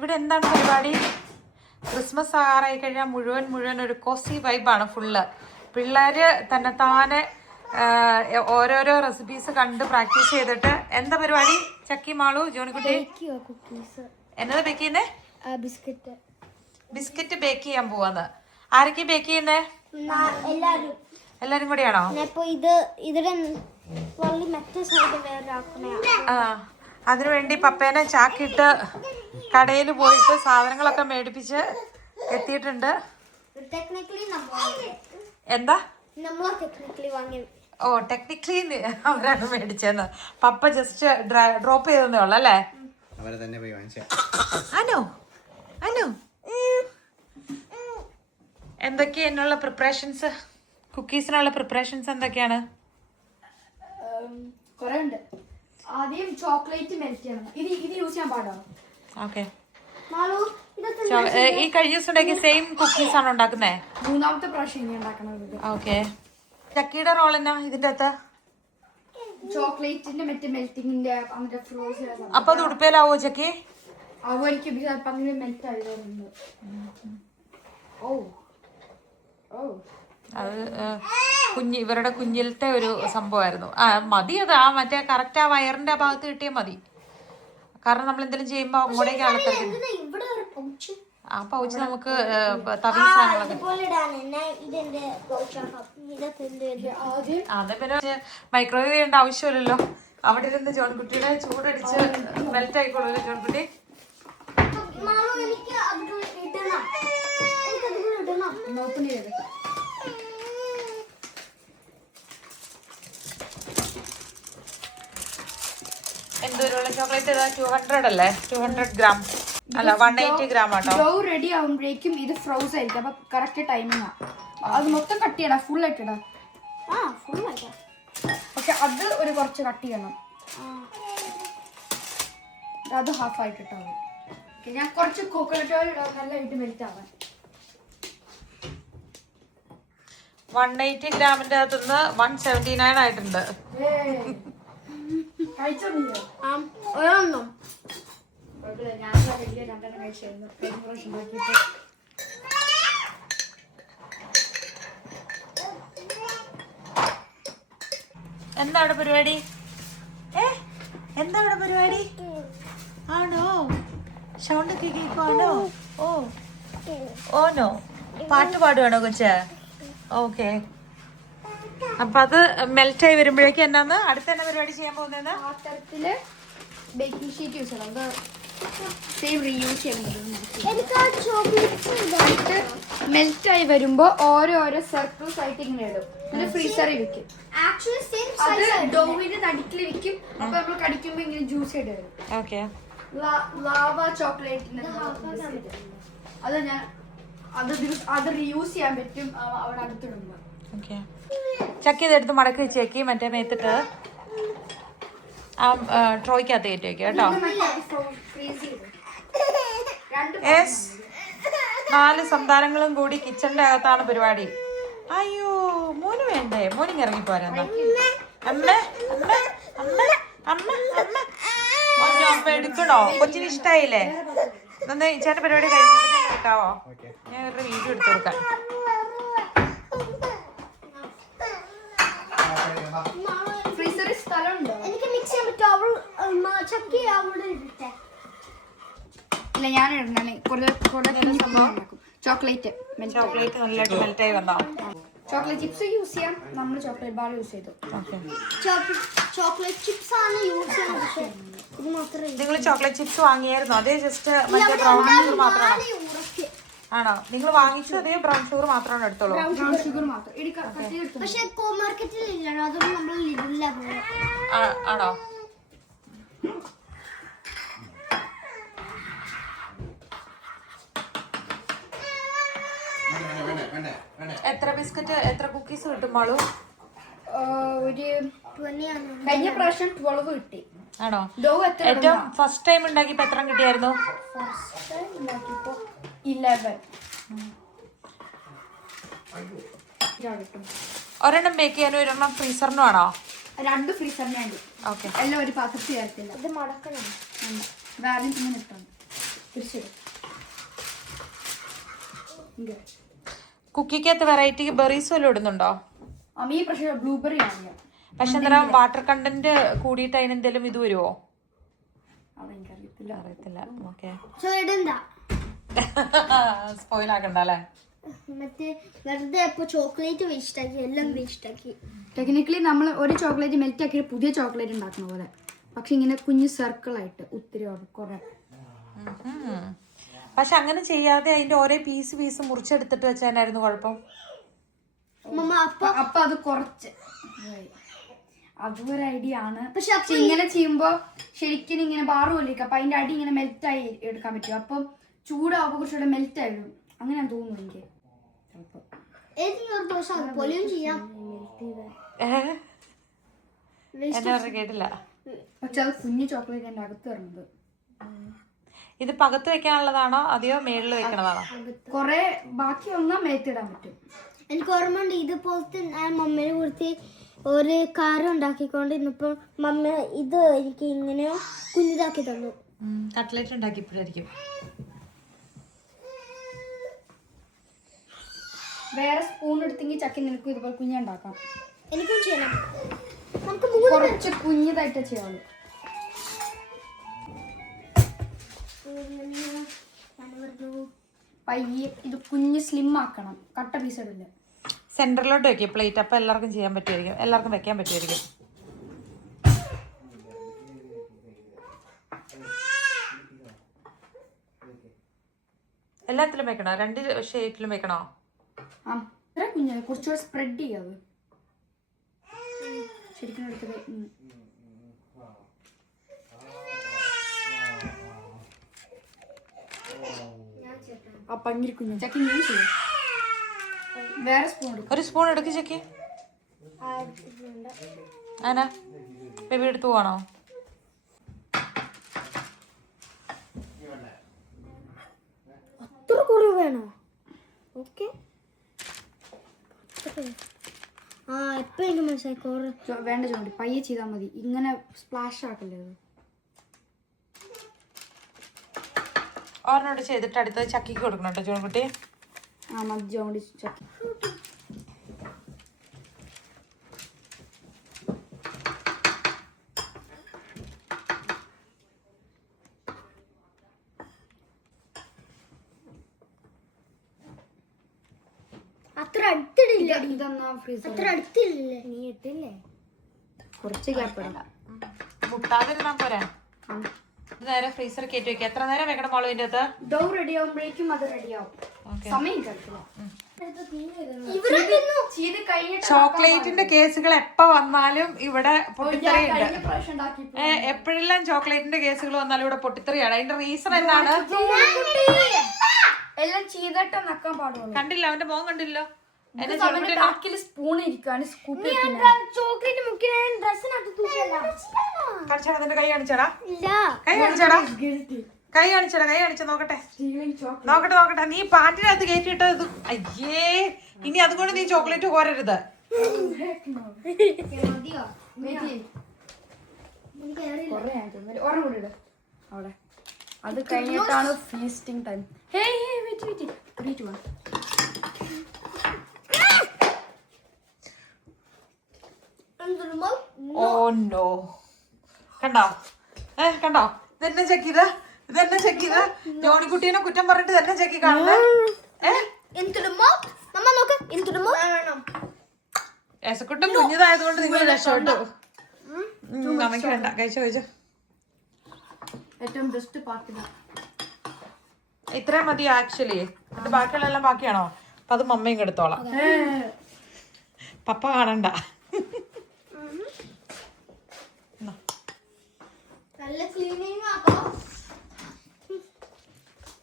ഇവിടെ എന്താണ് പരിപാടി? ക്രിസ്മസ് ആറായി കഴിഞ്ഞാൽ മുഴുവൻ ഒരു കോസി വൈബാണ് ഫുള്ള്. പിള്ളേർ താനെ ഓരോരോ റെസിപ്പീസ് കണ്ട് പ്രാക്ടീസ് ചെയ്തിട്ട്. എന്താ പരിപാടി ചക്കി, മാളു, ജോണിക്കുട്ടി? എന്നതാ ബേക്ക് ചെയ്യുന്നേ? ബിസ്ക്കറ്റ് ബേക്ക് ചെയ്യാൻ പോവാന്ന്. ആരൊക്കെ ബേക്ക് ചെയ്യുന്നേ? എല്ലാരും കൂടിയാണോ? അതിനുവേണ്ടി പപ്പേനെ ചാക്കിട്ട് കടയിൽ പോയിട്ട് സാധനങ്ങളൊക്കെ മേടിപ്പിച്ച് എത്തിയിട്ടുണ്ട്. എന്താ? ഓ, ടെക്നിക്കലി അവരാണ് മേടിച്ചെന്ന്. പപ്പ ജസ്റ്റ് ഡ്രോപ്പ് ചെയ്തേ ഉള്ളു അല്ലേ? അനു എന്തൊക്കെയാ എന്നുള്ള പ്രിപ്പറേഷൻസ്? കുക്കീസിനുള്ള പ്രിപ്പറേഷൻസ് എന്തൊക്കെയാണ്? ആദ്യം ചോക്ലേറ്റ് മെൽറ്റ് ചെയ്യണം. ഇത് യൂസ് ചെയ്യാൻ പാടോ? ഓക്കെ. ഈ കഴിഞ്ഞ ദിവസം ഉണ്ടാക്കിയ സെയിം കുക്കീസ് ആണോ ഉണ്ടാക്കുന്നേ? മൂന്നാമത്തെ പ്രാവശ്യം ഇനി ഉണ്ടാക്കണത്. ഓക്കെ. ചക്കിയുടെ റോൾ എന്നാ ഇതിന്റെ അകത്ത്? ചോക്ലേറ്റിന്റെ മറ്റേ മെൽറ്റിങ്ങിന്റെ ഫ്രോസ്. അപ്പൊ അത് ഉടുപ്പയിലാവോ ചക്കി? അവർക്ക് അങ്ങനെ മെൽറ്റ് ആയതുകൊണ്ട്. അത് ഇവരുടെ കുഞ്ഞിലത്തെ ഒരു സംഭവമായിരുന്നു. മതി. അത് മറ്റേ കറക്റ്റ് ആ വയറിന്റെ ഭാഗത്ത് കിട്ടിയാൽ മതി. കാരണം നമ്മൾ എന്തെങ്കിലും ചെയ്യുമ്പോ അങ്ങോട്ടേക്ക് ആൾക്കാർക്ക് ആ പൗച്ച് നമുക്ക് തവി സാധനങ്ങളൊക്കെ. അതെ, പിന്നെ മൈക്രോവേവ് ചെയ്യേണ്ട ആവശ്യമില്ലല്ലോ. അവിടെ ഇരുന്ന് ജോൺകുട്ടിയുടെ ചൂടടിച്ച് മെൽറ്റ് ആയിക്കോളൂല്ലോ ജോൺകുട്ടി. എന്തോരുള്ള ചോക്ലേറ്റ്? 200 അല്ലേ? 200 ഗ്രാം അല്ല, 180 ഗ്രാം ആട്ടോ. ഡോ റെഡി ആവുമ്പോഴേക്കും ഇത് ഫ്രോസ് ആയിരിക്കും. അപ്പൊ കറക്റ്റ് ടൈമിംഗ് ആണ്. അത് മൊത്തം കട്ട് ചെയ്യണം, ഫുൾ ആയിട്ടിടാ. പക്ഷെ അത് ഒരു കുറച്ച് കട്ട് ചെയ്യണം. അത് ഹാഫ് ആയിട്ട് ഇട്ടാ മതി. ഞാൻ കുറച്ച് കോക്കനട്ട് ഓയിൽ ഇടാം, നല്ലതായിട്ട് മെൽറ്റ് ആവാൻ. 180 ഗ്രാമിന്റെ അകത്തുനിന്ന് 179 ആയിട്ടുണ്ട്. എന്താണ് പരിപാടി? എന്താണ് പരിപാടി? ആണോ? സൗണ്ട് കേൾക്കുവാണോ? ഓനോ പാട്ട് പാടുവാണോ കൊച്ച്? ഓക്കെ. അപ്പൊ അത് മെൽറ്റ് ആയി വരുമ്പോഴേക്കും എന്നാന്ന് അടുത്ത തന്നെ പരിപാടി ചെയ്യാൻ പോകുന്നത്? പാത്രത്തില് ബേക്കിംഗ് ഷീറ്റ് യൂസ് ചെയ്യണം. സെയിം റീയൂസ് ചെയ്യുന്നത്. മെൽറ്റ് ആയി വരുമ്പോ ഓരോരോ സർക്കിൾസ് ആയിട്ട് ഇങ്ങനെ ഇടും. ഫ്രീസറിൽ വെക്കും. അത് ഡോവിന് നടുക്കിൽ വെക്കും. അപ്പൊ നമ്മൾ കടിക്കുമ്പോ ഇങ്ങനെ ജ്യൂസ് ആയിട്ട് വരും. ഓക്കെ. ലാവ ചോക്ലേറ്റിന് അത് റീയൂസ് ചെയ്യാൻ പറ്റും അവിടെ അടുത്തിടുമ്പോ. ഓക്കെ. ചക്കി ഇതെടുത്ത് മടക്കി വെച്ചേക്ക്. മറ്റേ മേത്തിട്ട് ആ ട്രോയ്ക്കകത്ത് കയറ്റി വെക്കുക കേട്ടോ. 4 സന്താനങ്ങളും കൂടി കിച്ചണിന്റെ അകത്താണ് പരിപാടി. അയ്യോ, മോന് വേണ്ടേ? മോനിങ് ഇറങ്ങിപ്പോരാ. അമ്മ എടുക്കണോ? കൊച്ചിന് ഇഷ്ടായില്ലേ? ഒന്ന് ചേട്ടൻ പരിപാടി കഴിഞ്ഞിട്ട് എടുക്കാവോ? ഞാൻ ഒരു വീഡിയോ എടുത്തു കൊടുക്കാം. ചോക്ലേറ്റ് നല്ലതായിട്ട് മെൽറ്റ് ആയി വന്നോ? ചോക്ലേറ്റ് ചിപ്സ് യൂസ് ചെയ്യാം. നമ്മൾ ചോക്ലേറ്റ് ബാർ യൂസ് ചെയ്തു. ചോക്ലേറ്റ് ചിപ്സ് ആണ് യൂസ് ചെയ്യുന്നത്. നിങ്ങൾ ചോക്ലേറ്റ് ചിപ്സ് വാങ്ങിയായിരുന്നു? അതേ ജസ്റ്റ് മറ്റേ ബ്രൗൺ ഷുഗർ മാത്രമാണോ? ആണോ? നിങ്ങൾ വാങ്ങിച്ചു അതേ ബ്രൗൺ ഷുഗർ മാത്രമാണ് എടുത്തോളൂ? ബ്രൗൺ ഷുഗർ മാത്രം. ആണോ? എത്ര ബിസ്ക്കറ്റ് എത്ര കുക്കീസ് കിട്ടും മാളു? ഒരു കഴിഞ്ഞ പ്രാവശ്യം 12 കിട്ടി. ആണോ? ഏറ്റവും ഫസ്റ്റ് ടൈം ഉണ്ടാക്കിയപ്പോ എത്ര കിട്ടിയായിരുന്നു? 11. ഒരെണ്ണം ബേക്ക് ചെയ്യാനും ഒരെണ്ണം ഫ്രീസറിനും ആണോ? 2 ഫ്രീസറിനുണ്ട്. ഓക്കെ. എല്ലാം ഒരു പാത്രത്തിൽ ചേർത്തില്ല. ഇത് മടക്കണം. വേറെ ഇട്ടണം. തിരിച്ചിടും. കുക്കിക്കകത്ത് വെറൈറ്റി ബെറീസ് വല്ലതും ഇടുന്നുണ്ടോ? അമ്മീ പക്ഷേ ബ്ലൂബെറി ആണ്. പക്ഷെ എന്താ വാട്ടർ കണ്ടന്റ് കൂടിയിട്ട് അതിനെന്തെങ്കിലും ഇത് വരുമോ? അതെനിക്കറിയത്തില്ല. അറിയത്തില്ല. ഓക്കെ, ഇടണ്ട സ്പോയിൽ ആക്കണ്ട അല്ലേ? മറ്റേ വെറുതെ ഇപ്പൊ ചോക്ലേറ്റ് വേസ്റ്റ് ആക്കി, എല്ലാം വേസ്റ്റ് ആക്കി. ടെക്നിക്കലി നമ്മൾ ഒരു ചോക്ലേറ്റ് മെൽറ്റ് ആക്കി പുതിയ ചോക്ലേറ്റ് ഉണ്ടാക്കുന്ന പോലെ, പക്ഷെ ഇങ്ങനെ കുഞ്ഞു സർക്കിൾ ആയിട്ട് ഒത്തിരി കുറെ. പക്ഷെ അങ്ങനെ ചെയ്യാതെ അതിന്റെ ഓരോ പീസ് മുറിച്ചെടുത്തിട്ട് വെച്ചായിരുന്നു കുഴപ്പം. അപ്പൊ അത് കുറച്ച് അതും ഒരു ഐഡിയ ആണ്. പക്ഷെ ഇങ്ങനെ ചെയ്യുമ്പോ ശരിക്കും ഇങ്ങനെ ബാറ് പോലിരിക്കും. അപ്പൊ അതിന്റെ അടി ഇങ്ങനെ മെൽറ്റ് ആയി എടുക്കാൻ പറ്റും. അപ്പം ചൂടാവുമ്പോ കുറച്ചുകൂടെ മെൽറ്റ് ആയിടും. അങ്ങനെ തോന്നുന്നു എനിക്ക്. ഏതെങ്കിലും ഒരു ദിവസം അതുപോലെയും ചെയ്യാം. കേട്ടില്ല. പക്ഷെ അത് കുഞ്ഞു ചോക്ലേറ്റ് എന്റെ അകത്ത് വരുന്നത്. ഇത് പകത്ത് വെക്കാനുള്ളതാണോ അതെയോ മേളിൽ വെക്കണതാണോ? കൊറേ ബാക്കി ഒന്നാ മേത്തിടാൻ പറ്റും. എനിക്ക് ഓർമ്മയുണ്ട് ഇതുപോലത്തെ ഞാൻ മമ്മയെ കുറിച്ച് ഒരു കാർ ഉണ്ടാക്കിക്കൊണ്ടിരുന്നപ്പോ മമ്മ ഇത് എനിക്ക് ഇങ്ങനെയോ കുഞ്ഞിതാക്കി തന്നു. കട്ട്ലറ്റ് ഉണ്ടാക്കി ഇപ്പോഴായിരിക്കും. വേറെ സ്പൂൺ എടുത്തെങ്കിൽ ചക്കി നിനക്കും ഇതുപോലെ കുഞ്ഞുണ്ടാക്കാം. എനിക്കും ചെയ്യണം. നമുക്ക് കുറച്ച് കുഞ്ഞിതായിട്ട് ചെയ്യാവുള്ളൂ. പയ്യെ ഇത് കുഞ്ഞ് സ്ലിം ആക്കണം. കട്ട പീസ് ഇടില്ല. സെന്ററിലോട്ട് വെക്കും പ്ലേറ്റ്. അപ്പൊ എല്ലാവർക്കും ചെയ്യാൻ പറ്റുമായിരിക്കും, എല്ലാവർക്കും വെക്കാൻ പറ്റുമായിരിക്കും. എല്ലാത്തിലും വെക്കണോ? 2 ഷേപ്പിലും വെക്കണോ? ആ ഇത്ര കുഞ്ഞാണ്. കുറച്ചുകൂടെ സ്പ്രെഡ് ചെയ്യാത്. ശരിക്കും എടുത്തത് ആ പഞ്ഞിരി കുഞ്ഞു ചക്കി ഇങ്ങനെ ചെയ്യും. വേറെ സ്പൂൺ എടുക്കും. ഒരു സ്പൂൺ എടുക്ക് ചെക്കി. ആനാ ബേബി എടുത്തു പോവാണോ? അത്ര കുറവ് വേണോ? ഓക്കെ. ആ ഇപ്പൊ എനിക്ക് മനസ്സിലായി. വേണ്ട ചോണ്ടി പയ്യെ ചെയ്താൽ മതി. ഇങ്ങനെ സ്പ്ലാഷ് ആക്കല്ലേ അത്. ഓർണോട് ചെയ്തിട്ട് അടുത്തത് ചക്കിക്ക് കൊടുക്കണം കേട്ടോ ചൂൺകുട്ടി. ആ മതി ചോണ്ടി ചക്കി. അത്ര അടുത്തിടില്ല. ഇതെന്നാ ഫ്രീസർ അത്ര അടുത്തില്ലേ? നീ ഇട്ടില്ലേ? കുറച്ച് ഗ്യാപ്പ് ഇടാം. മുട്ടാതിരുന്നാ പോരാ. നേരെ ഫ്രീസർ കയറ്റി വെക്കുക. എത്ര നേരം വെക്കണം മോളൂ ഇതിന്റെ അകത്ത്? ഡോ റെഡി ആവുമ്പോഴേക്കും അത് റെഡി ആവും. സമയം കഴിക്കില്ല. ചോക്ലേറ്റിന്റെ കേസുകൾ എപ്പോ വന്നാലും ഇവിടെ പൊട്ടിത്തെറിയുണ്ട്. എപ്പോഴെല്ലാം ചോക്ലേറ്റിന്റെ കേസുകൾ വന്നാലും ഇവിടെ പൊട്ടിത്തെറിയാണ്. അതിന്റെ റീസൺ എന്താണ്? എല്ലാം ചെയ്തിട്ട് നക്കാൻ പാടുള്ളൂ. കണ്ടില്ല അവന്റെ മോൻ കണ്ടില്ലോ. സ്പൂൺ ഇരിക്കാണ് ചോക്ലേറ്റ് മുക്കിയ ഡ്രസ്സിനകത്ത് തൂക്കല്ല. കാണിച്ചാടാ നിന്റെ കൈ കാണിച്ചാടാ. കൈ കാണിച്ചാടാ. കൈ കാണിച്ചടാ. കൈ കാണിച്ച നോക്കട്ടെ. നോക്കട്ടെ. നീ പാന്റിനകത്ത് കയറ്റിയിട്ടത്. അയ്യേ, ഇനി അതുകൊണ്ട് നീ ചോക്ലേറ്റ് കോരരുത്. അവിടെ അത് കഴിഞ്ഞിട്ടാണ് ഫീസ്റ്റിംഗ് ടൈം. Oh no. കണ്ടോ? കണ്ടോ? ഇതെന്നെ ചെക്കിത്. ജോണിക്കുട്ടീനെ കുറ്റം പറഞ്ഞിട്ട് തന്നെ ചെക്കി കാണുന്നത്. യേശക്കുട്ടൻ കുഞ്ഞതായതുകൊണ്ട് നിങ്ങൾ രക്ഷപ്പെട്ടു. നമുക്ക് വേണ്ട. കഴിച്ചോ. ഏറ്റവും ബെസ്റ്റ് പാർട്ടി ഇത്രയും മതി ആക്ച്വലി. എന്നിട്ട് ബാക്കിയുള്ളതെല്ലാം ബാക്കിയാണോ? അപ്പൊ അത് മമ്മയും കെടുത്തോളാം. പപ്പ കാണണ്ട.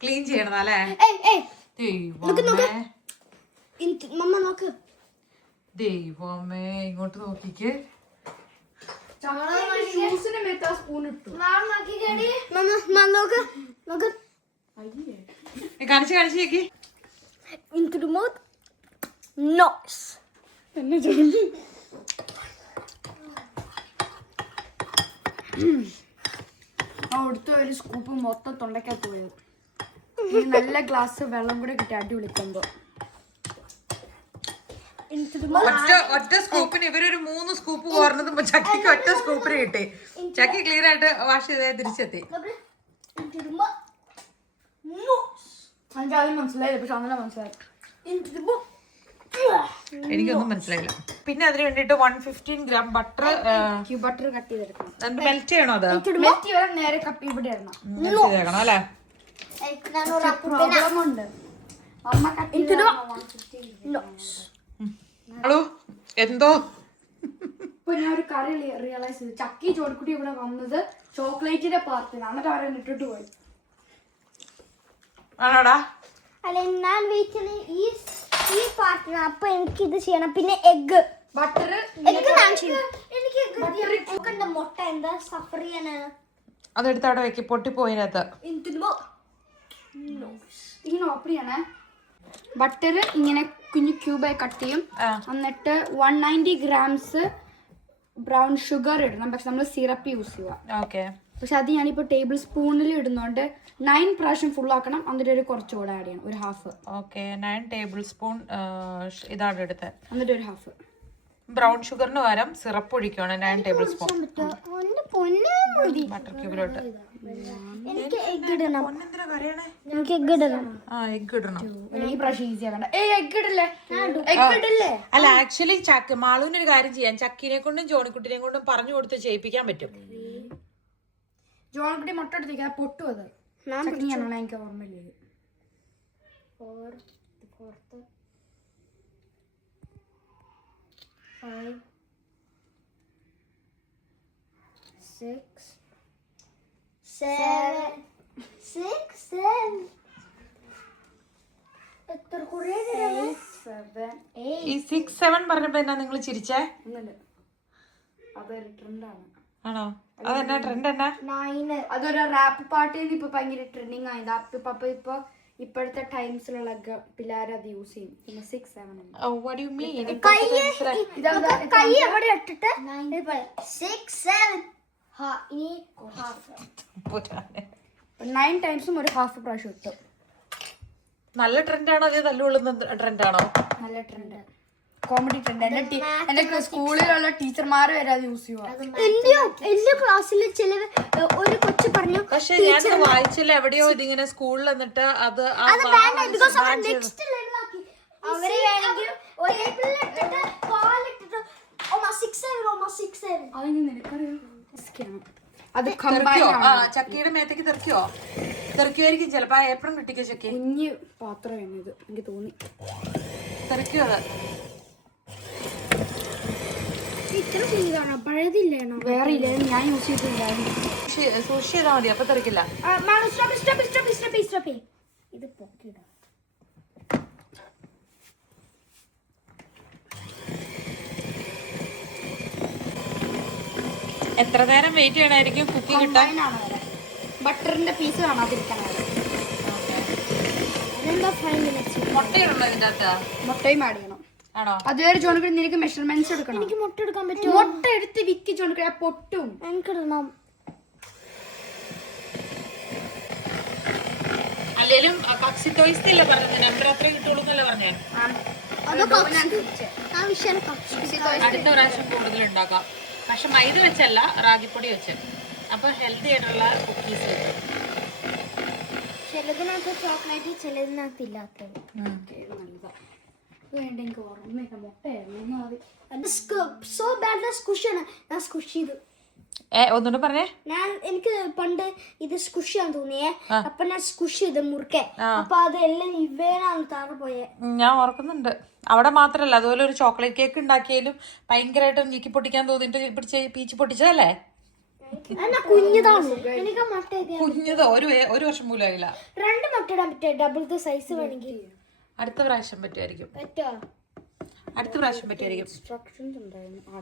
ക്ലീൻ ചെയ്യണതല്ലേ? ദൈവമേ ഇങ്ങോട്ട് നോക്കിക്ക്. സ്പൂൺ ഇട്ടു. കാണിച്ച് നോക്കി. അവിടുത്തെ ഒരു സ്കൂപ്പ് മൊത്തം തൊണ്ടയ്ക്കകത്ത് പോയത്. നല്ല ഗ്ലാസ് വെള്ളം കൂടെ കിട്ടി അടിപൊളി കൊമ്പോ. ഒറ്റ സ്കൂപ്പിന് ഇവരൊരു 3 സ്കൂപ്പ് കോർന്നതുമ്പോ ചക്കിക്ക് ഒറ്റ സ്കൂപ്പിന് കിട്ടി. ചക്കി ക്ലിയർ ആയിട്ട് വാഷ് ചെയ്തേ തിരിച്ചെത്തി. എനിക്കത് മനസ്സിലായില്ല, പക്ഷെ അങ്ങനെ മനസ്സിലായി. എനിക്കൊന്നും മനസ്സിലായില്ല. പിന്നെ അതിന് വേണ്ടിട്ട് 115 ഗ്രാം ബട്ടർ ബട്ടർ കട്ട് ചെയ്തെടുക്കണം. എന്ത് മെൽറ്റ് ചെയ്യണോ? അത് മെൽറ്റ് ചെയ്താൽ നേരെ കപ്പ് ഇവിടെ ഇടണം. മെൽറ്റ് ചെയ്തേക്കണം അല്ലേ? പ്രോബ്ലം ഉണ്ട്. അമ്മ കട്ട് ഹലോ എന്തോ ഇപ്പൊ ഞാൻ ഒരു കാര്യം റിയലൈസ് ചെയ്തു. ചക്കി ചോടിക്കുട്ടി ഇവിടെ വന്നത് ചോക്ലേറ്റിന്റെ പാർട്ടിനാണ്. എന്നിട്ട് അവരെ ഇട്ടിട്ട് പോയി. ആണോടാ? അല്ലെ ഞാൻ വെയിറ്റ് ഈ പാർട്ടിന്. അപ്പൊ എനിക്ക് ഇത് ചെയ്യണം. പിന്നെ എഗ് ബട്ടർ എനിക്ക് മുട്ട എന്താ സഫർ ചെയ്യാനാണ്. അതെടുത്ത് അവിടെ വെക്കി പൊട്ടിപ്പോയിനകത്ത്. ഇങ്ങനെ ഓപ്പൺ ചെയ്യണേ. ബട്ടർ ഇങ്ങനെ കുഞ്ഞു ക്യൂബായി കട്ട് ചെയ്യും. എന്നിട്ട് 190 ഗ്രാംസ് ബ്രൗൺ ഷുഗർ ഇടണം. പക്ഷെ നമ്മൾ സിറപ്പ് യൂസ് ചെയ്യുക. ഓക്കെ. പക്ഷെ അത് ഞാനിപ്പോൾ ടേബിൾ സ്പൂണിൽ ഇടുന്നോണ്ട് 9 പ്രാവശ്യം ഫുൾ ആക്കണം. എന്നിട്ട് ഒരു കുറച്ചുകൂടെ ആഡ് ചെയ്യണം. ഒരു ഹാഫ്. ഓക്കെ. 9 ടേബിൾ സ്പൂൺ ഇതാണ് എടുത്തത്. എന്നിട്ട് ഒരു ഹാഫ് ബ്രൗൺ ഷുഗറിന് പകരം സിറപ്പ് ഒഴിക്കുകയാണ്. 9 ടേബിൾ സ്പൂൺ ബട്ടർ ക്യൂബിലോട്ട്. എനിക്ക് എഗ് ഇടണം. എനിക്ക് എഗ് ഇടണം. എഗ് ഇടണം. ഈ പ്രാവശ്യം ഈസി ആക്കണ്ട. എഗ് ഇടല്ലേ? എഗ് ഇടല്ലേ? അല്ല, ആക്ച്വലി മാളുവിന് ഒരു കാര്യം ചെയ്യാം. ചക്കിനെ കൊണ്ടും ജോണിക്കുട്ടിനെ കൊണ്ടും പറഞ്ഞു കൊടുത്ത് ചെയ്യിപ്പിക്കാൻ പറ്റും. ജോൺകുട്ടി മുട്ട എടുത്തേക്ക് പൊട്ടും. അത് ചക്കിയാണോ എനിക്ക് ഓർമ്മയില്ല. 5 6 7 എത്ര കുറേ ഈ 6 7 പറഞ്ഞപ്പോ എന്നാ നിങ്ങൾ ചിരിച്ചേ? അതൊരു ട്രെൻഡാണ്. ആണോ? അതെന്നാ ട്രെൻഡ്? എന്നാ 9 അതൊരു റാപ്പ് പാട്ടിൽ ഇപ്പൊ ഭയങ്കര ട്രെൻഡിങ് ആയത്. അപ്പൊ ഇപ്പൊ ഇപ്പോഴത്തെ ടൈംസിലുള്ള പിള്ളേർ അത് യൂസ് ചെയ്യും. പിന്നെ 6 7 what do you mean? കൈ എവിടെ ഇട്ടിട്ട് 6 7 ഇനി ഹാഫ് 9 ടൈംസും ഒരു ഹാഫ് പ്രാവശ്യം ഇട്ടു. നല്ല ട്രെൻഡാണോ അതേ തല്ലുകൊള്ളുന്ന ട്രെൻഡാണോ? നല്ല ട്രെൻഡ്, കോമഡി ട്രെൻഡ്. എന്റെ സ്കൂളിലുള്ള ടീച്ചർമാർ വരെ അത് യൂസ് ചെയ്യുക. എന്റെ ക്ലാസ്സിൽ ചില ഒരു കൊച്ചു പറഞ്ഞു. പക്ഷെ ഞാൻ വായിച്ചില്ല എവിടെയോ ഇതിങ്ങനെ സ്കൂളിൽ എന്നിട്ട് അത് അവര് വേണമെങ്കിൽ അത് ചക്കിയുടെ മേത്തേക്ക് തെറിക്കുമായിരിക്കും ചിലപ്പോ. ആ ഏപ്രം കിട്ടിക്കോ ചക്കി. കുഞ്ഞ് പാത്രം ഇത് എനിക്ക് തോന്നി തെറിക്കോ? അത് ഇത്ര ചെയ്താണോ? പഴയതില്ലേണോ? വേറെ ഇല്ല, ഞാൻ യൂസ് ചെയ്തില്ലായിരുന്നു. സൂക്ഷിച്ച് ചെയ്താൽ മതി, അപ്പൊ തെറിക്കില്ല. ഇത് പൊക്കിടാം. എത്ര നേരം വെയിറ്റ് ചെയ്യണമായിരിക്കും കുക്കി കിട്ടാൻ? ബട്ടറിന്റെ പീസ് കാണാതിരിക്കാനാണ്. മുട്ടയിടണോ ഇതിന്റെ അകത്ത്? മുട്ടയും ആഡ് ചെയ്യണം. ആണോ? അതുവരെ ജോണിക്കടി നിനക്ക് മെഷർമെന്റ്സ് എടുക്കണം. എനിക്ക് മുട്ട എടുക്കാൻ പറ്റുമോ? മുട്ട എടുത്ത് വിക്കി ജോണിക്കടി പൊട്ടും. എനിക്കിടണം. അല്ലേലും പക്ഷി ടോയ്സ് ഇല്ല പറഞ്ഞത്, നമ്പർ അത്ര കിട്ടുള്ളൂ എന്നല്ല പറഞ്ഞേ. അടുത്ത പ്രാവശ്യം കൂടുതൽ ഉണ്ടാക്കാം. പക്ഷെ മൈദ വെച്ചല്ല, റാഗിപ്പൊടി വെച്ച്. അപ്പൊ ഹെൽത്തി ആയിട്ടുള്ള കുക്കീസ് വെച്ചു. ചിലതിനകത്ത് ചോക്ലേറ്റ്, ചിലതിനകത്ത് ഇല്ലാത്തത്. വേണ്ട, എനിക്ക് ഓർമ്മയില്ല. മുട്ടയായിരുന്നു. സോ ബാഡ് സ്കുഷ് ആണ്. ഞാൻ സ്കുഷ് ചെയ്തു. ഒന്നുകൂടെ പറഞ്ഞേ. എനിക്ക് പണ്ട് ഇത് സ്കുഷ് ചെയ്യാൻ തോന്നിയേ. അപ്പൊ ഞാൻ സ്കുഷ് ചെയ്ത് മുറുക്കെ. അപ്പൊ അത് എല്ലാം ഇവേനാണ് താഴെ പോയെ. ഞാൻ ഓർക്കുന്നുണ്ട്. അവിടെ മാത്രല്ല, അതുപോലെ ഒരു ചോക്ലേറ്റ് കേക്ക് ഉണ്ടാക്കിയാലും ഭയങ്കരമായിട്ട് ഞെക്കി പൊട്ടിക്കാൻ തോന്നിട്ട് പീച്ച് പൊട്ടിച്ചതല്ലേ? കുഞ്ഞതാണ്. എനിക്ക് മുട്ട കുഞ്ഞത് ഒരു വർഷം പോലും ആയില്ല. 2 മുട്ട ഇടാൻ പറ്റുക. ഡബിൾ സൈസ് വേണമെങ്കിൽ അടുത്ത പ്രാവശ്യം പറ്റുമായിരിക്കും. അടുത്ത പ്രാവശ്യം പറ്റുമായിരിക്കും. ഇൻസ്ട്രക്ഷൻസ് ഉണ്ടായിരുന്നു.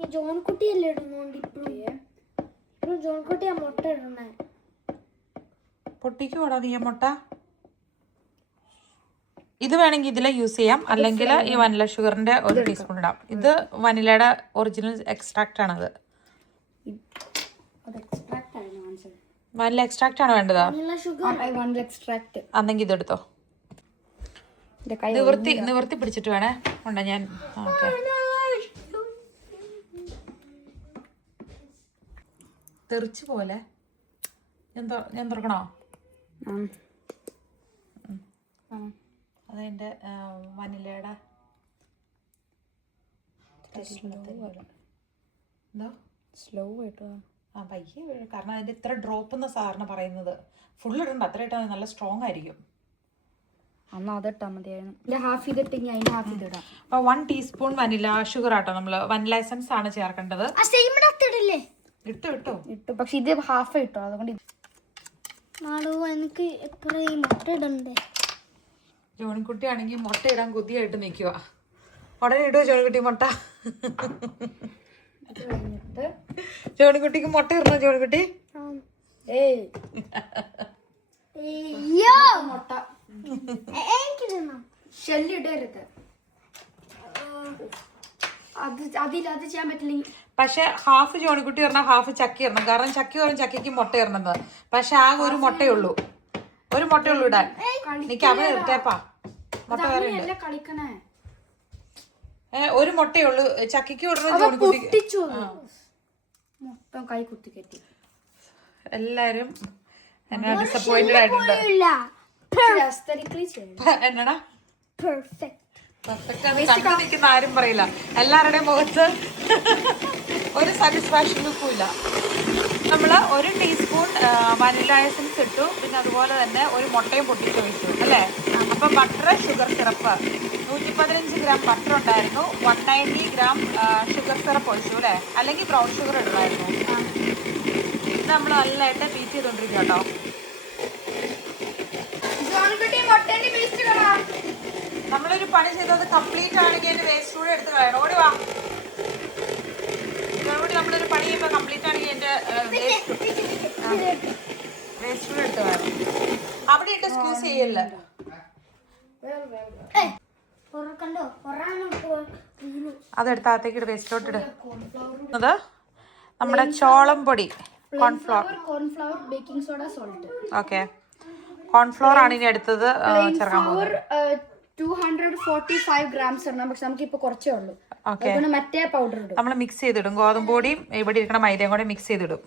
ഈ ജോൺകുട്ടിയല്ലേ ഇടുന്നോണ്ട് ഇപ്പോഴും ജോൺകുട്ടിയാ മുട്ട ഇടണേ. പൊട്ടിക്കൂടാ നീ മുട്ട? ഇത് വേണമെങ്കിൽ ഇതിലെ യൂസ് ചെയ്യാം, അല്ലെങ്കിൽ ഈ വനില ഷുഗറിന്റെ 1 ടീസ്പൂൺ ഇടാം. ഇത് വനിലയുടെ ഒറിജിനൽ എക്സ്ട്രാക്റ്റ് ആണത്. വാനില എക്സ്ട്രാക്റ്റ് ആണ് വേണ്ടതാ? Vanilla extract. അന്നെങ്കിൽ ഇതെടുത്തോ. നിവർത്തി പിടിച്ചിട്ട് വേണേ ഉണ്ടോ ഞാൻ. ഓക്കെ, തെറിച്ച് പോലെ. ഞാൻ തുറക്കണോ? അതെന്റെ വനിലയുടെ എന്തോ സ്ലോ ആയിട്ടോ. പയ്യെ, കാരണം അതിന്റെ ഇത്ര ഡ്രോപ്പ് എന്ന സാറിന് പറയുന്നത്. ഫുൾ ഇടണ്ട, അത്ര ഇട്ടാൽ നല്ല സ്ട്രോങ് ആയിരിക്കും. അന്ന് അതിട്ടാ മതിയായിരുന്നു. ഹാഫ് ചെയ്തിട്ടെങ്കിൽ അതിന്റെ ഹാഫ് ചെയ്തിടാം. അപ്പൊ 1 ടീസ്പൂൺ വനില ഷുഗർ ആട്ടോ നമ്മള്. വനില എസൻസ് ആണ് ചേർക്കേണ്ടത്. ഇട്ടു. പക്ഷെ ഇത് ഹാഫ് ഇട്ടോ, അതുകൊണ്ട് എനിക്ക് എത്രയും മുട്ട ഇടണ്ടേ. ജോണിക്കുട്ടി ആണെങ്കിൽ മുട്ട ഇടാൻ കൊതിയായിട്ട് നിൽക്കുക. ഉടനെ ഇടുവോ ജോണിക്കുട്ടി മുട്ട? ജോണിക്കുട്ടിക്ക് മുട്ട ഇടണോ ജോണിക്കുട്ടി? മുട്ട ഷെല്ലിടരുത്. അത് ചെയ്യാൻ പറ്റില്ലെങ്കിൽ. പക്ഷെ ഹാഫ് ജോണിക്കുട്ടി ഇടണം, ഹാഫ് ചക്കി ഇടണം. കാരണം ചക്കി പറഞ്ഞ ചക്കിക്ക് മുട്ട ഇടണത്. പക്ഷെ ആകെ ഒരു മുട്ടയുള്ളൂ, ഇടാൻ. എനിക്ക് അവൻ ഇട്ടേപ്പാ മുട്ട വേറെ കളിക്കണേ. ഒരു മുട്ടയുള്ളൂ ചക്കിക്ക് ഇടണം ജോണിക്കുട്ടി. മൊത്തം കൈ കുത്തി കെട്ടി. എല്ലാരും എന്നാ ഡിസപ്പോയിന്റഡ് ആയിട്ടുണ്ട്. എന്നാടാ നിൽക്കുന്ന ആരും പറയില്ല. എല്ലാവരുടെയും മുഖത്ത് ഒരു സാറ്റിസ്ഫാക്ഷൻ ലുക്കും ഇല്ല. നമ്മൾ 1 ടീസ്പൂൺ വനില എസൻസ് ഇട്ടു. പിന്നെ അതുപോലെ തന്നെ ഒരു മുട്ടയും പൊട്ടിച്ച് ഒഴിച്ചു അല്ലേ. അപ്പം butter, sugar syrup 115 gram butter ഉണ്ടായിരുന്നു. 190 ഗ്രാം ഷുഗർ സിറപ്പ് ഒഴിച്ചു അല്ലേ, അല്ലെങ്കിൽ ബ്രൗൺ ഷുഗർ ഇടുമായിരുന്നു. ഇത് നമ്മൾ നല്ലതായിട്ട് ബീറ്റ് ചെയ്തോണ്ടിരിക്കുക കേട്ടോ. നമ്മളൊരു പണി ചെയ്തത് കംപ്ലീറ്റ് ആണെങ്കിൽ അതിന്റെ വേസ്റ്റ് കൂടെ എടുത്ത് കളയണം. ഓടി വാ. ഇതോടുകൂടി നമ്മളൊരു പണി ചെയ്യുമ്പോൾ കംപ്ലീറ്റ് ആണെങ്കിൽ അതിന്റെ വേസ്റ്റ് കൂടെ എടുത്ത് കളയണം. അവിടെ ഇട്ട് സ്ക്യൂസ് ചെയ്യല്ല. അതെടുത്ത് അകത്തേക്ക് ഇട്ട് വേസ്റ്റിലോട്ട് ഇട്. അത് നമ്മുടെ ചോളം പൊടി, cornflour, baking soda, salt. Okay, cornflour ആണ് ഇനി അടുത്തത് ചേർക്കാൻ പോകുന്നത്. 245 grams ഇടണം. പക്ഷെ നമുക്ക് ഇപ്പൊ കുറച്ചേ ഉള്ളൂ. മറ്റേ പൗഡർ ഇടും. നമ്മൾ മിക്സ് ചെയ്തിടും. ഗോതമ്പ് പൊടിയും ഇവിടെ ഇരിക്കണ മൈദയും കൂടെ മിക്സ് ചെയ്തിടും.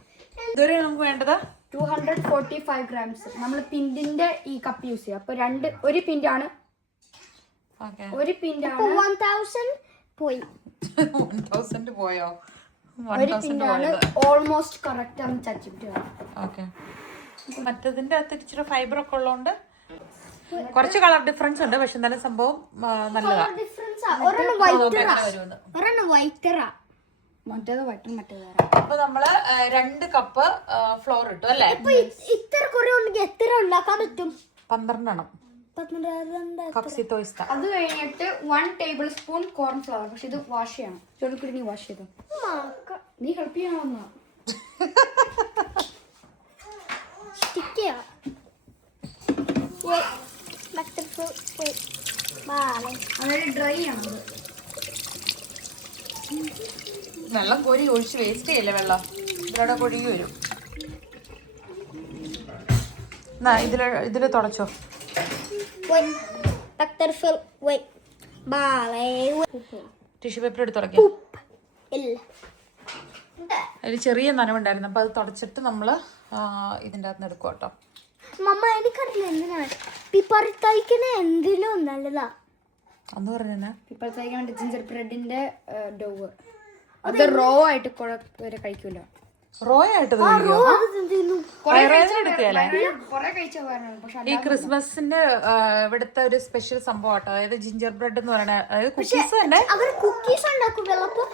ഇതുവരെ നമുക്ക് വേണ്ടത് 245 grams. നമ്മൾ പിണ്ടിന്റെ ഈ കപ്പ് യൂസ് ചെയ്യാം. അപ്പൊ ഒരു പിണ്ടാണ്. ഒരു പിണ്ടാണ് 1000 പോയി. 1000 പോയോ? ഒരു പിണ്ടാണ് ഓൾമോസ്റ്റ് കറക്റ്റ് ആണ് ചച്ചിട്ട്. ഓക്കെ, മറ്റതിന്റെ അകത്ത് ഇച്ചിരി ഫൈബർ ഒക്കെ ഉള്ളതുകൊണ്ട് കുറച്ച് കളർ ഡിഫറൻസ് ഉണ്ട്. പക്ഷെ എന്നാലും സംഭവം നല്ലതാണ്. അപ്പൊ നമ്മള് 2 കപ്പ് ഫ്ലോർ ഇട്ടു അല്ലേ. ഇത്ര കുറെ ഉണ്ടെങ്കിൽ എത്ര ഉണ്ടാക്കാൻ പറ്റും? 12 എണ്ണം. അത് കഴിഞ്ഞിട്ട് 1 ടേബിൾ സ്പൂൺ കോൺഫ്ലവർ. പക്ഷെ ഇത് വാഷ് ചെയ്യണം. ചെറുക്കുടി നീ വാഷ് ചെയ്തോ. നീ ഹെൽപ്പ് ചെയ്യണമെന്നാ. ഡ്രൈ ആണ്. വെള്ളം കോരി ഒഴിച്ച് വേസ്റ്റ് ചെയ്യല്ലേ. വെള്ളം ഇതിലൂടെ കൊഴുകി വരും. ഇതില് തുടച്ചോ. ടിഷ്യൂ പേപ്പർ എടുത്ത് തുടക്കി. ഒരു ചെറിയ നനവുണ്ടായിരുന്നു. അപ്പൊ അത് തുടച്ചിട്ട് നമ്മള് ഇതിൻ്റെ അകത്ത് നിന്ന് എടുക്കും കേട്ടോ. മമ്മ എനിക്കറിയില്ല എന്തിനാണ് പിപ്പർ തയ്ക്കണ. എന്തിനും നല്ലതാ അന്ന് പറഞ്ഞ പിപ്പർ തയ്ക്കാൻ വേണ്ടി ജിഞ്ചർ ബ്രെഡിന്റെ ഡോവ്. അത് റോ ആയിട്ട് വരെ കഴിക്കൂല. റോ ആയിട്ട് ഈ ക്രിസ്മസിന്റെ ഇവിടുത്തെ ഒരു സ്പെഷ്യൽ സംഭവം ആട്ടോ. അതായത് ജിഞ്ചർ ബ്രെഡ് എന്ന് പറയുന്നത്, അതായത് കുക്കീസ് തന്നെ. കുക്കീസ് ഉണ്ടാക്കും. വെള്ളപ്പം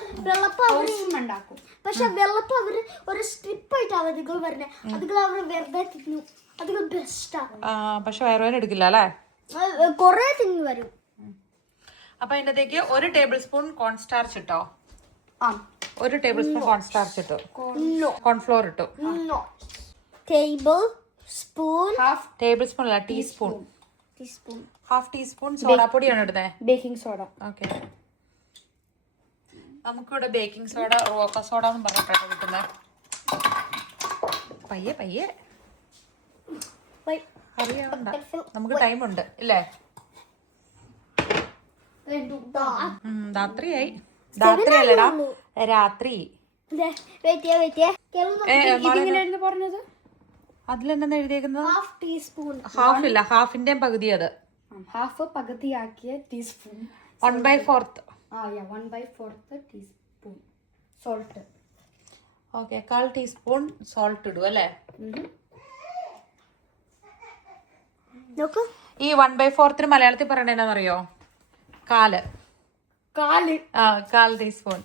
ഉണ്ടാക്കും. പക്ഷെ വെള്ളപ്പം അവര് ഒരു സ്ട്രിപ്പ് ആയിട്ട് അവധികൾ വരണേ. അതുകൾ അവർ വെറുതെ തിന്നു. അതുകൾ ബെസ്റ്റാ. പക്ഷെ വയറുവേദന എടുക്കില്ല അല്ലേ. കൊറേ തിന്നു വരും. അപ്പൊ അതിനകത്തേക്ക് 1 ടേബിൾ സ്പൂൺ കോൺസ്റ്റാർച്ച് ഇട്ടോ. 1 ടേബിൾ സ്പൂൺ കോൺസ്റ്റാർച്ച് ഇട്ടു. കോൺഫ്ലോർ ഇട്ടു. Table spoon. Half table spoon അല്ല, ടീസ്പൂൺ. ഹാഫ് ടീസ്പൂൺ സോഡാപ്പൊടിയാണ് ഇടുന്നത്. Baking soda. ഓക്കെ, നമുക്കിവിടെ ബേക്കിംഗ് സോഡ, റോക്ക സോഡ എന്ന് പറഞ്ഞിട്ടാണ് കിട്ടുന്നത്. പയ്യെ പയ്യെ Wait. അറിയാവണ്ട, നമുക്ക് ടൈമുണ്ട് ഇല്ലേ? രാത്രിയായി. രാത്രിയല്ലടാ, രാത്രി. ഇതെങ്ങനെയായിരുന്നു പറഞ്ഞത്? അതിലെന്താ എഴുതിയേക്കുന്നത്? Half teaspoon. ഹാഫ് ഇല്ല, ഹാഫിന്റെ പകുതി. അത് ഹാഫ് പകുതിയാക്കിയ teaspoon. 1/4. 1/4 teaspoon salt. Okay, 1/4 teaspoon salt ഇടും അല്ലേ? നോക്ക്, ഈ 1/4 മലയാളത്തിൽ പറയണ എന്നാന്നറിയോ? കാല്. 1/4 ടീസ്പൂൺ.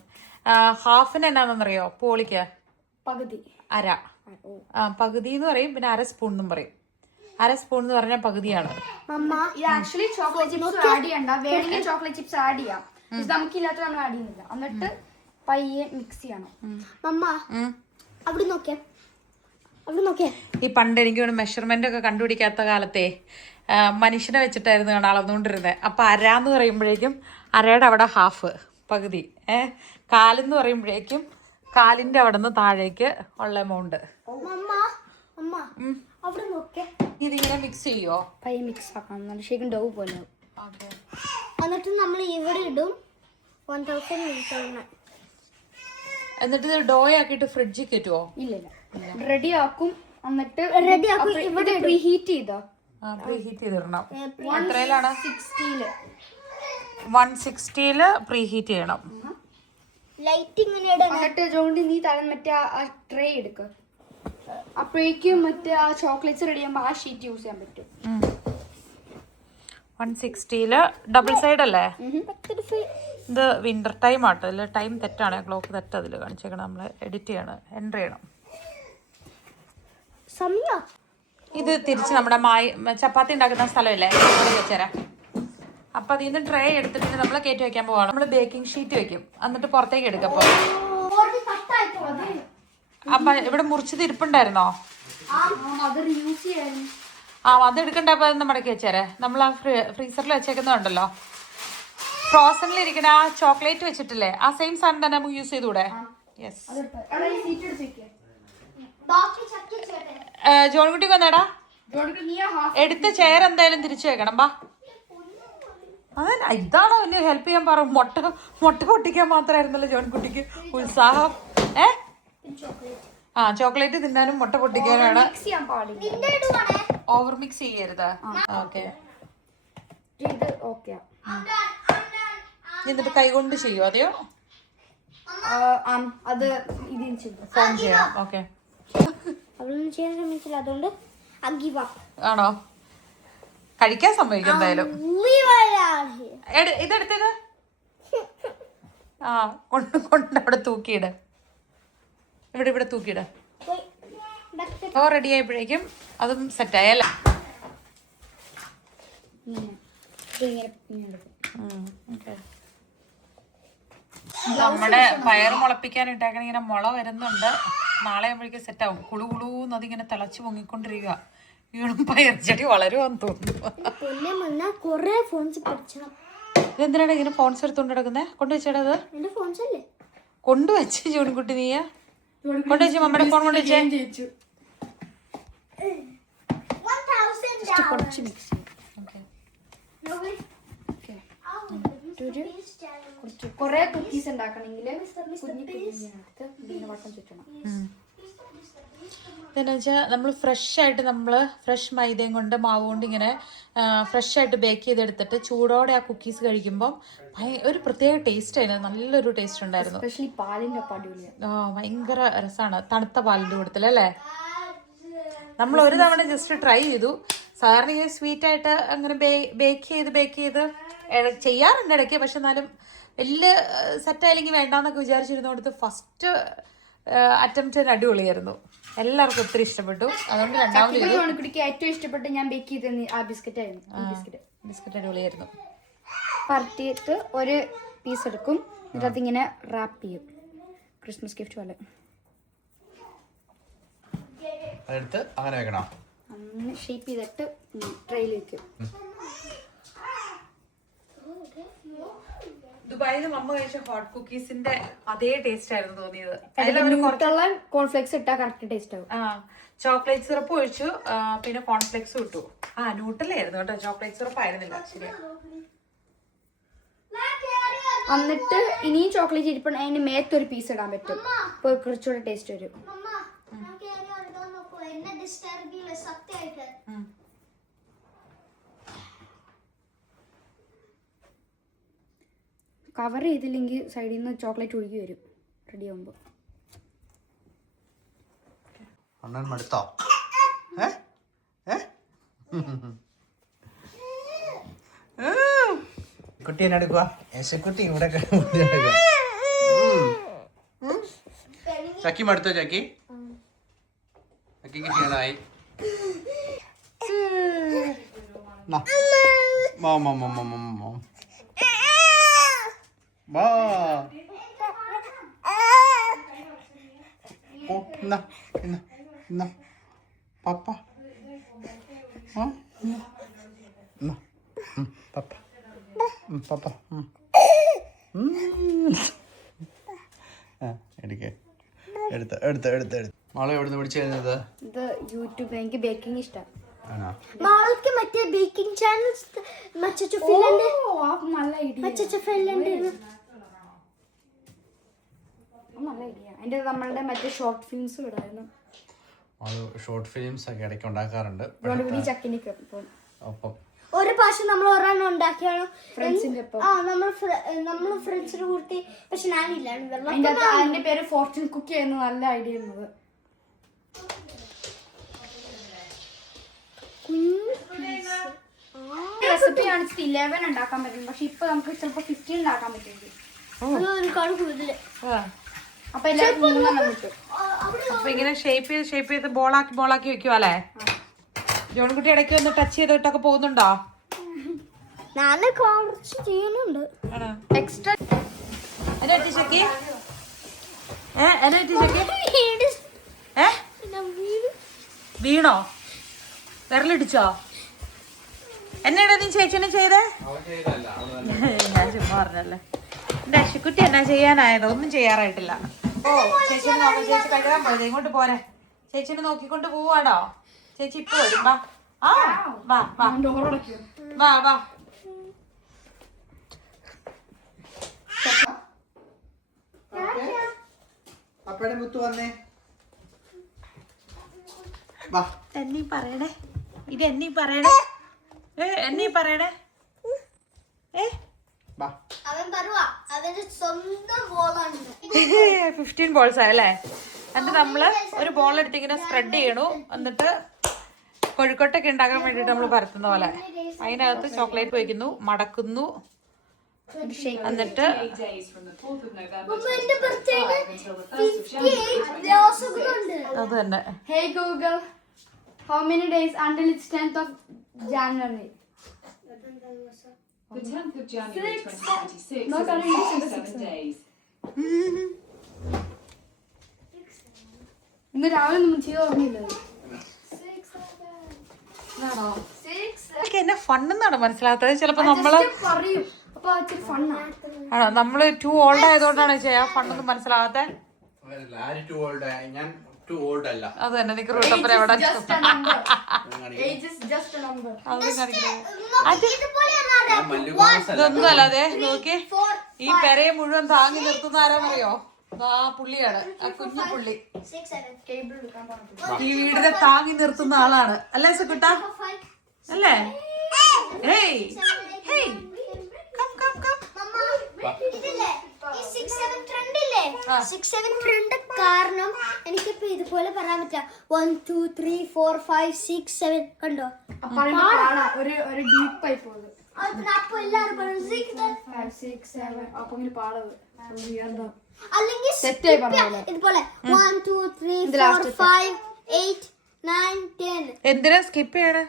ഹാഫിന് എന്നാന്നറിയോ? പോളിക്ക് പകുതി. അര. പകുതി എന്ന് പറയും, പിന്നെ 1/2 സ്പൂൺ എന്നും പറയും. 1/2 സ്പൂൺ എന്ന് പറഞ്ഞാൽ പകുതിയാണ്. ഇത് ആക്ച്വലി ചോക്ലേറ്റ് ചിപ്സ് ആഡ് ചെയ്യണ്ട, വേണമെങ്കിൽ ചോക്ലേറ്റ് ചിപ്സ് ആഡ് ചെയ്യാം. നമുക്കില്ലാത്ത നമ്മൾ ആഡ് ചെയ്യുന്നില്ല. എന്നിട്ട് പയ്യെ മിക്സ് ചെയ്യണം. മമ്മ അവിടെ നോക്കിയേ, അവിടെ നോക്കിയേ. ഈ പണ്ട് എനിക്ക് മെഷർമെന്റ് ഒക്കെ കണ്ടുപിടിക്കാത്ത കാലത്തെ മനുഷ്യനെ വെച്ചിട്ടായിരുന്നു അളന്നുകൊണ്ടിരുന്നത്. അപ്പൊ അരാന്ന് പറയുമ്പോഴേക്കും അരയുടെ അവിടെ ഹാഫ്, പകുതി. കാലെന്ന് പറയുമ്പോഴേക്കും കാലിന്റെ അവിടെ നിന്ന് താഴേക്ക് ഉള്ള എമൗണ്ട്. അമ്മ അവിടെ നോക്കിയേ. ഇതിങ്ങനെ മിക്സ് ചെയ്യോ? പയ്യെ മിക്സ് ആക്കണം, ശരിക്കും ഡോ പോലെ. എന്നിട്ട് നമ്മൾ ഇവിടെ ഇടും 1000. എന്നിട്ട് ഇത് ഡോ ആക്കിയിട്ട് ഫ്രിഡ്ജിൽ കയറ്റുവോ? ഇല്ല, റെഡി ആക്കും. എന്നിട്ട് ഇവിടെ പ്രീഹീറ്റ് ചെയ്തോ? പ്രീഹീറ്റ് ചെയ്തിടണം. എത്രയിലാണ്? 160 160 പ്രീഹീറ്റ് ചെയ്യണം. ലൈറ്റ് ഇങ്ങനെ ഇടണം. എന്നിട്ട് ജോണ്ടി നീ തല മറ്റേ ആ ട്രേ എടുക്ക. അപ്പോഴേക്കും മറ്റേ ആ ചോക്ലേറ്റ്സ് റെഡി ആകുമ്പോൾ ആ ഷീറ്റ് യൂസ് ചെയ്യാൻ പറ്റും. 160 ഡബിൾ സൈഡ് അല്ലേ? ഇത് വിന്റർ ടൈം ആട്ടോ. ഇതിൽ ടൈം തെറ്റാണ്, ക്ലോക്ക് തെറ്റ് അതിൽ കാണിച്ചേക്കണം. നമ്മൾ എഡിറ്റ് ചെയ്യണം, എൻ്റർ ചെയ്യണം. ഇത് തിരിച്ച് നമ്മുടെ ചപ്പാത്തി ഉണ്ടാക്കുന്ന സ്ഥലമില്ലേ, അവിടെ വെച്ചുതരാം. അപ്പം അതിൽ നിന്ന് ട്രേ എടുത്തിട്ട് നമ്മൾ കയറ്റി വെക്കാൻ പോവാണ്. നമ്മൾ ബേക്കിംഗ് ഷീറ്റ് വെക്കും, എന്നിട്ട് പുറത്തേക്ക് എടുക്കാം. അപ്പം ഇവിടെ മുറിച്ച് തിരിപ്പുണ്ടായിരുന്നോ? അത് എടുക്കണ്ടപ്പോ മടക്കി വെച്ചേരെ. നമ്മൾ ആ ഫ്രീസറിൽ വെച്ചേക്കുന്നുണ്ടല്ലോ, ഫ്രോസണിലിരിക്കണ ആ ചോക്ലേറ്റ് വെച്ചിട്ടില്ലേ, ആ സെയിം സാധനം തന്നെ നമുക്ക് യൂസ് ചെയ്തൂടെ? യെസ്. ജോൺകുട്ടിക്ക് വന്നേടാ, എടുത്ത ചെയർ എന്തായാലും തിരിച്ചു വെക്കണം. ബാ, അതല്ല, ഇതാണോ എന്നെ ഹെൽപ്പ് ചെയ്യാൻ പറ. മുട്ട പൊട്ടിക്കാൻ മാത്രമായിരുന്നല്ലോ ജോൺകുട്ടിക്ക് ഉത്സാഹം. ചോക്ലേറ്റ് തിന്നാനും മുട്ട പൊട്ടിക്കാനാണ്. ഓവർ മിക്സ് ചെയ്യരുത്. ഓക്കെ, എന്നിട്ട് കൈകൊണ്ട് ചെയ്യോ അതെയോ? അത് ഫോം ചെയ്യാം. ഓക്കെ, ചെയ്യാൻ ശ്രമിച്ചില്ല, അതുകൊണ്ട് ആണോ? കഴിക്കാൻ സമ്മതിക്കും എന്തായാലും. ഇതെടുത്തത് കൊണ്ട് അവിടെ തൂക്കിയിട്. ഇവിടെ തൂക്കിയിട്. റെഡി ആയപ്പോഴേക്കും അതും സെറ്റായല്ലേ? നമ്മുടെ പയർ മുളപ്പിക്കാൻ ഇട്ടേക്കണ ഇങ്ങനെ മുള വരുന്നുണ്ട്. നാളെ ആകുമ്പോഴേക്കും സെറ്റ് ആവും. കുളുകുളൂന്ന് അതിങ്ങനെ തിളച്ച് പൊങ്ങിക്കൊണ്ടിരിക്കുക. വീണും പയർ ചെടി വളരുവാന്ന് തോന്നുന്നു. ഇതെന്തിനാണ് ഇങ്ങനെ ഫോൺസ് എടുത്തോണ്ട് കിടക്കുന്നേ? കൊണ്ടുവച്ചേടത് കൊണ്ടുവച്ച് ജോണിക്കുട്ടി. നീയ കൊണ്ടുവച്ച് മമ്മയുടെ ഫോൺ കൊണ്ടുവച്ചേ. കൊറേ കുക്കീസ് ഉണ്ടാക്കണമെങ്കിൽ വട്ടം ചുറ്റണം. എന്താണെന്ന് വെച്ചാൽ നമ്മൾ ഫ്രഷ് മൈദയും കൊണ്ട് മാവ് കൊണ്ട് ഇങ്ങനെ ഫ്രഷ് ആയിട്ട് ബേക്ക് ചെയ്തെടുത്തിട്ട് ചൂടോടെ ആ കുക്കീസ് കഴിക്കുമ്പോൾ ഒരു പ്രത്യേക ടേസ്റ്റ് ആയിരുന്നു. നല്ലൊരു ടേസ്റ്റ് ഉണ്ടായിരുന്നു. ഭയങ്കര രസമാണ് തണുത്ത പാലിൻ്റെ കൂട്ടത്തിലല്ലേ. നമ്മൾ ഒരു തവണ ജസ്റ്റ് ട്രൈ ചെയ്തു. സാധാരണ ഇങ്ങനെ സ്വീറ്റ് ആയിട്ട് അങ്ങനെ ബേക്ക് ചെയ്ത് ചെയ്യാറുണ്ട് ഇടയ്ക്ക്. പക്ഷെ എന്നാലും വലിയ സെറ്റായില്ലെങ്കിൽ വേണ്ടാന്നൊക്കെ വിചാരിച്ചിരുന്നോടത്ത് ഫസ്റ്റ് അറ്റംപ്റ്റ് അടിപൊളിയായിരുന്നു. എല്ലാവർക്കും ഒത്തിരി ഇഷ്ടപ്പെട്ടു. അതുകൊണ്ട് രണ്ടാമത് ഏറ്റവും ഇഷ്ടപ്പെട്ട് ഞാൻ ബേക്ക് ചെയ്ത ആ ബിസ്ക്കറ്റ് ആയിരുന്നു. ബിസ്ക്കറ്റ് അടിപൊളിയായിരുന്നു. പറത്തിയിട്ട് ഒരു പീസ് എടുക്കും, എന്നിട്ട് അതിങ്ങനെ റാപ്പ് ചെയ്യും. ക്രിസ്മസ് ഗിഫ്റ്റ് പോലെ അങ്ങനെ ഷേപ്പ് ചെയ്തിട്ട് ട്രെയിൽ വെക്കും. ദുബായിൽ നിന്ന് അമ്മ കഴിച്ച ഹോട്ട് കുക്കീസിന്റെ അതേ ടേസ്റ്റ് ആയിരുന്നു തോന്നിയത്. കോൺഫ്ലെക്സ് ഇട്ടാ കറക്റ്റ് ടേസ്റ്റ് ആവും. ചോക്ലേറ്റ് സിറപ്പ് ഒഴിച്ചു, പിന്നെ കോൺഫ്ലെക്സ് ഇട്ടു. ന്യൂട്ടലായിരുന്നു കേട്ടോ, ചോക്ലേറ്റ് സിറപ്പ് ആയിരുന്നില്ല ശരി. എന്നിട്ട് ഇനിയും ചോക്ലേറ്റ് ഇരിപ്പുണ്ട്, അതിന് മേത്തൊരു പീസ് ഇടാൻ പറ്റും, അപ്പൊ കുറച്ചുകൂടെ ടേസ്റ്റ് വരും. കവർ ചെയ്തില്ലെങ്കിൽ സൈഡിൽ നിന്ന് ചോക്ലേറ്റ് ഒഴുകി വരും റെഡി ആവുമ്പോ. അണ്ണൻ മടുത്തോ? കുട്ടി എന്നെ എടുക്കുക, യേശുക്കുട്ടി ഇവിടെ ചക്കി മടുത്തോ? ചക്കി ചക്കിക്ക് ക്ഷീണമായി. പപ്പ പപ്പ പപ്പ എടുത്ത് മോളെ എവിടുന്ന് പിടിച്ചത്? ഇത് യൂട്യൂബ്, എനിക്ക് ബേക്കിംഗ് ഇഷ്ടം. മാൾക്ക് മറ്റേ ബേക്കിംഗ് ചാനൽസ് നല്ല ഐഡിയ. അതിന്റെ നമ്മളുടെ മറ്റേ ഷോർട്ട് ഫിലിംസ് ഇടായിരുന്നു. ഷോർട്ട് ഫിലിംസ് ഒക്കെ ഇടയ്ക്ക് ഉണ്ടാക്കാറുണ്ട്. ഒപ്പം ഒരു പ്രാവശ്യം നമ്മൾ ഒരെണ്ണം ഉണ്ടാക്കിയാണ് ഫ്രണ്ട്സിന്റെ ഒപ്പം. നമ്മൾ ഫ്രണ്ട്സിന്റെ കൂട്ടി, പക്ഷെ ഞാനില്ല. അതിന്റെ പേര് ഫോർച്യൂൺ കുക്കി ആയിരുന്നു. നല്ല ഐഡിയ ഉള്ളത്. റെസിപ്പി കാണിച്ചിട്ട് 11 ഉണ്ടാക്കാൻ പറ്റും, പക്ഷെ ഇപ്പൊ നമുക്ക് ചിലപ്പോ 15 ഉണ്ടാക്കാൻ പറ്റും. അപ്പൊ എല്ലാവർക്കും 3 കിട്ടും. അപ്പൊ ഇങ്ങനെ ഷേപ്പ് ചെയ്ത് ബോളാക്കി വെക്കുവാ അല്ലേ? ജോൺകുട്ടി ഇടയ്ക്ക് ഒന്ന് ടച്ച് ചെയ്തിട്ടൊക്കെ പോകുന്നുണ്ടോ? ഞാൻ കുറച്ച് ചെയ്യുന്നുണ്ട്. എക്സ്ട്രാ വീണോ? വിരലിടിച്ചോ? എന്നാടാ നീ ചേച്ചിനെ ചെയ്തേ? ഞാൻ ചുമ്മാ പറഞ്ഞല്ലേ. എന്റെ അശുക്കുട്ടി എന്നാ ചെയ്യാനായത്? ഒന്നും ചെയ്യാറായിട്ടില്ല. ഓ ചേച്ചിനെ നോക്കാം, ചേച്ചി കഴുകാൻ പോയത്. ഇങ്ങോട്ട് പോരെ, ചേച്ചിനെ നോക്കിക്കൊണ്ട് പോവാണോ? ചേച്ചി ഇപ്പൊ വരും. വാ വാ വാ വാ വാ. അപ്പടെ മുത്തു വന്നേ. എന്നീ പറയണേ, ഇത് എന്നീ പറയണേ, എന്നീ പറയണേ. അവൻ പറയുവാ അവന്റെ സ്വന്തം ബോളാണ്. 15 ബോൾസ് ആയല്ലേ? എന്നിട്ട് നമ്മള് ഒരു ബോൾ എടുത്ത് ഇങ്ങനെ സ്പ്രെഡ് ചെയ്യണു. എന്നിട്ട് കൊഴുക്കൊട്ടൊക്കെ ഉണ്ടാക്കാൻ വേണ്ടിട്ട് നമ്മൾ പരത്തുന്ന പോലെ അതിനകത്ത് ചോക്ലേറ്റ് വയ്ക്കുന്നു, മടക്കുന്നു. എന്നിട്ട് അത് തന്നെ. Hey Google, how many days until it's 10th of January? The 10th of January 2026 is 7 days. ഇന്ന് രാവിലെ നമ്മൾ ചെയ്ത് ഓർമ്മയില്ലല്ലോ. എന്നെ ഫണ്ണെന്നാണ് മനസ്സിലാത്തത്. ചിലപ്പോ നമ്മള് പറയും അപ്പൊ ഇച്ചിരി ഫണ്ണാണ്. ആണോ? നമ്മള് ടു ഓൾഡ് ആയതുകൊണ്ടാണ് ചെയ്യാ ഫണ്ണൊന്നും മനസ്സിലാവാത്ത. ഞാൻ ടു ഓൾഡ് അല്ല. അത് തന്നെ നിക്ക് റൂട്ടപ്പര എവിടെ ഇതൊന്നും അല്ല. അതെ നോക്കി, ഈ പെരയെ മുഴുവൻ താങ്ങി നിർത്തുന്ന ആരാന്നറിയോ? ആ പുള്ളിയാണ്, ആ കുഞ്ഞു പുള്ളി. ഈ വീടിനെ താങ്ങി നിർത്തുന്ന ആളാണ് അല്ലേ സുക്കുട്ട? അല്ലേ? കാരണം എനിക്കിപ്പോ ഇതുപോലെ പറയാൻ പറ്റാ. 1 2 3 4 5 6 7 കണ്ടോ? ഒരു ഡീപ്പ് ആയി പോകുന്നത്. അപ്പൊ എല്ലാരും അല്ലെങ്കിൽ ഇതുപോലെ 1 2 3 4 5 8 9 10. എന്തിനാ സ്കിപ്പ് ചെയ്യണേ?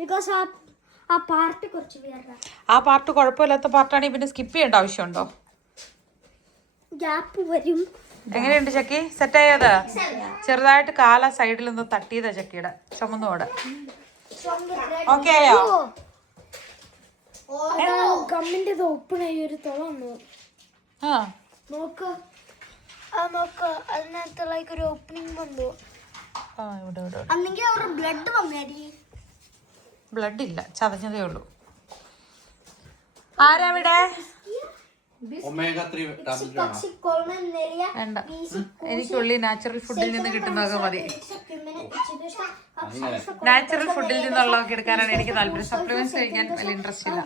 ബിക്കോസ് ആ പാർട്ട് കുറച്ച് വേറെ. ആ പാർട്ട് കുഴപ്പമില്ലാത്ത പാർട്ടാണെങ്കിൽ പിന്നെ സ്കിപ്പ് ചെയ്യേണ്ട ആവശ്യമുണ്ടോ? ഗ്യാപ്പ് വരും. എങ്ങനെയുണ്ട് ചക്കി? സെറ്റ് ആയത്? ചെറുതായിട്ട് കാല സൈഡിൽ നിന്ന് തട്ടിയതാ ചക്കിയുടെ ചുമന്നോട്. ഓക്കെ ആയോ? ഗമ്മിന്റെ ഓപ്പൺ ആയി ഒരു തുറന്നു ആ നോക്ക് അതിനകത്ത് ലൈക്ക് ഒരു ഓപ്പണിംഗ് വന്നു ആ ഇവിടെ ഇവിടെ അന്നെങ്കിൽ അവരുടെ ബ്ലഡ് വന്നായിരിക്കും ബ്ലഡ് ഇല്ല, ചതഞ്ഞതേ ഉള്ളൂ. ആരാ ഇവിടെ? വേണ്ട, എനിക്കുള്ളി നാച്ചുറൽ ഫുഡിൽ നിന്ന് കിട്ടുന്നതൊക്കെ മതി. നാച്ചുറൽ ഫുഡിൽ നിന്നുള്ളതൊക്കെ എടുക്കാനാണ് എനിക്ക് താല്പര്യം. സപ്ലിമെന്റ്സ് കഴിക്കാൻ വലിയ ഇൻട്രസ്റ്റ് ഇല്ല.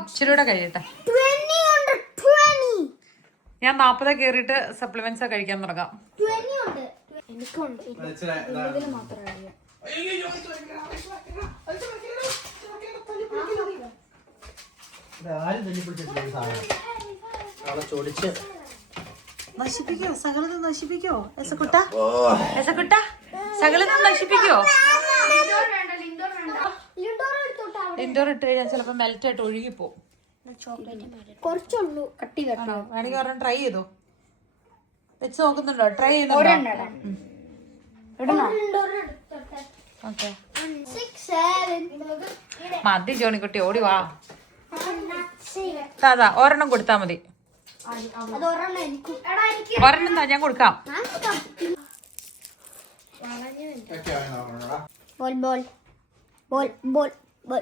ഇച്ചിരി കൂടെ കഴിയട്ടെ. ഞാൻ 40 കയറിയിട്ട് സപ്ലിമെന്റ്സ് കഴിക്കാൻ തുടങ്ങാം. നശിപ്പിക്കോ സകലതും നശിപ്പിക്കോ എസക്കുട്ട സകലതും നശിപ്പിക്കോ? ഇൻഡോർ ഇട്ട് കഴിഞ്ഞാൽ ചിലപ്പോ മെൽറ്റ് ആയിട്ട് ഒഴുകിപ്പോ. കുറച്ചുള്ളൂ കട്ടി വേണമെങ്കിൽ ഒരെണ്ണം ട്രൈ ചെയ്തോ. വെച്ച് നോക്കുന്നുണ്ടോ? ട്രൈ ചെയ്യുന്നുണ്ടോ? ഓക്കെ മതി ജോണിക്കുട്ടി, ഓടി വാ. താ ഒരെണ്ണം കൊടുത്താ മതി. ഒരെണ്ണം താ, ഞാൻ കൊടുക്കാം.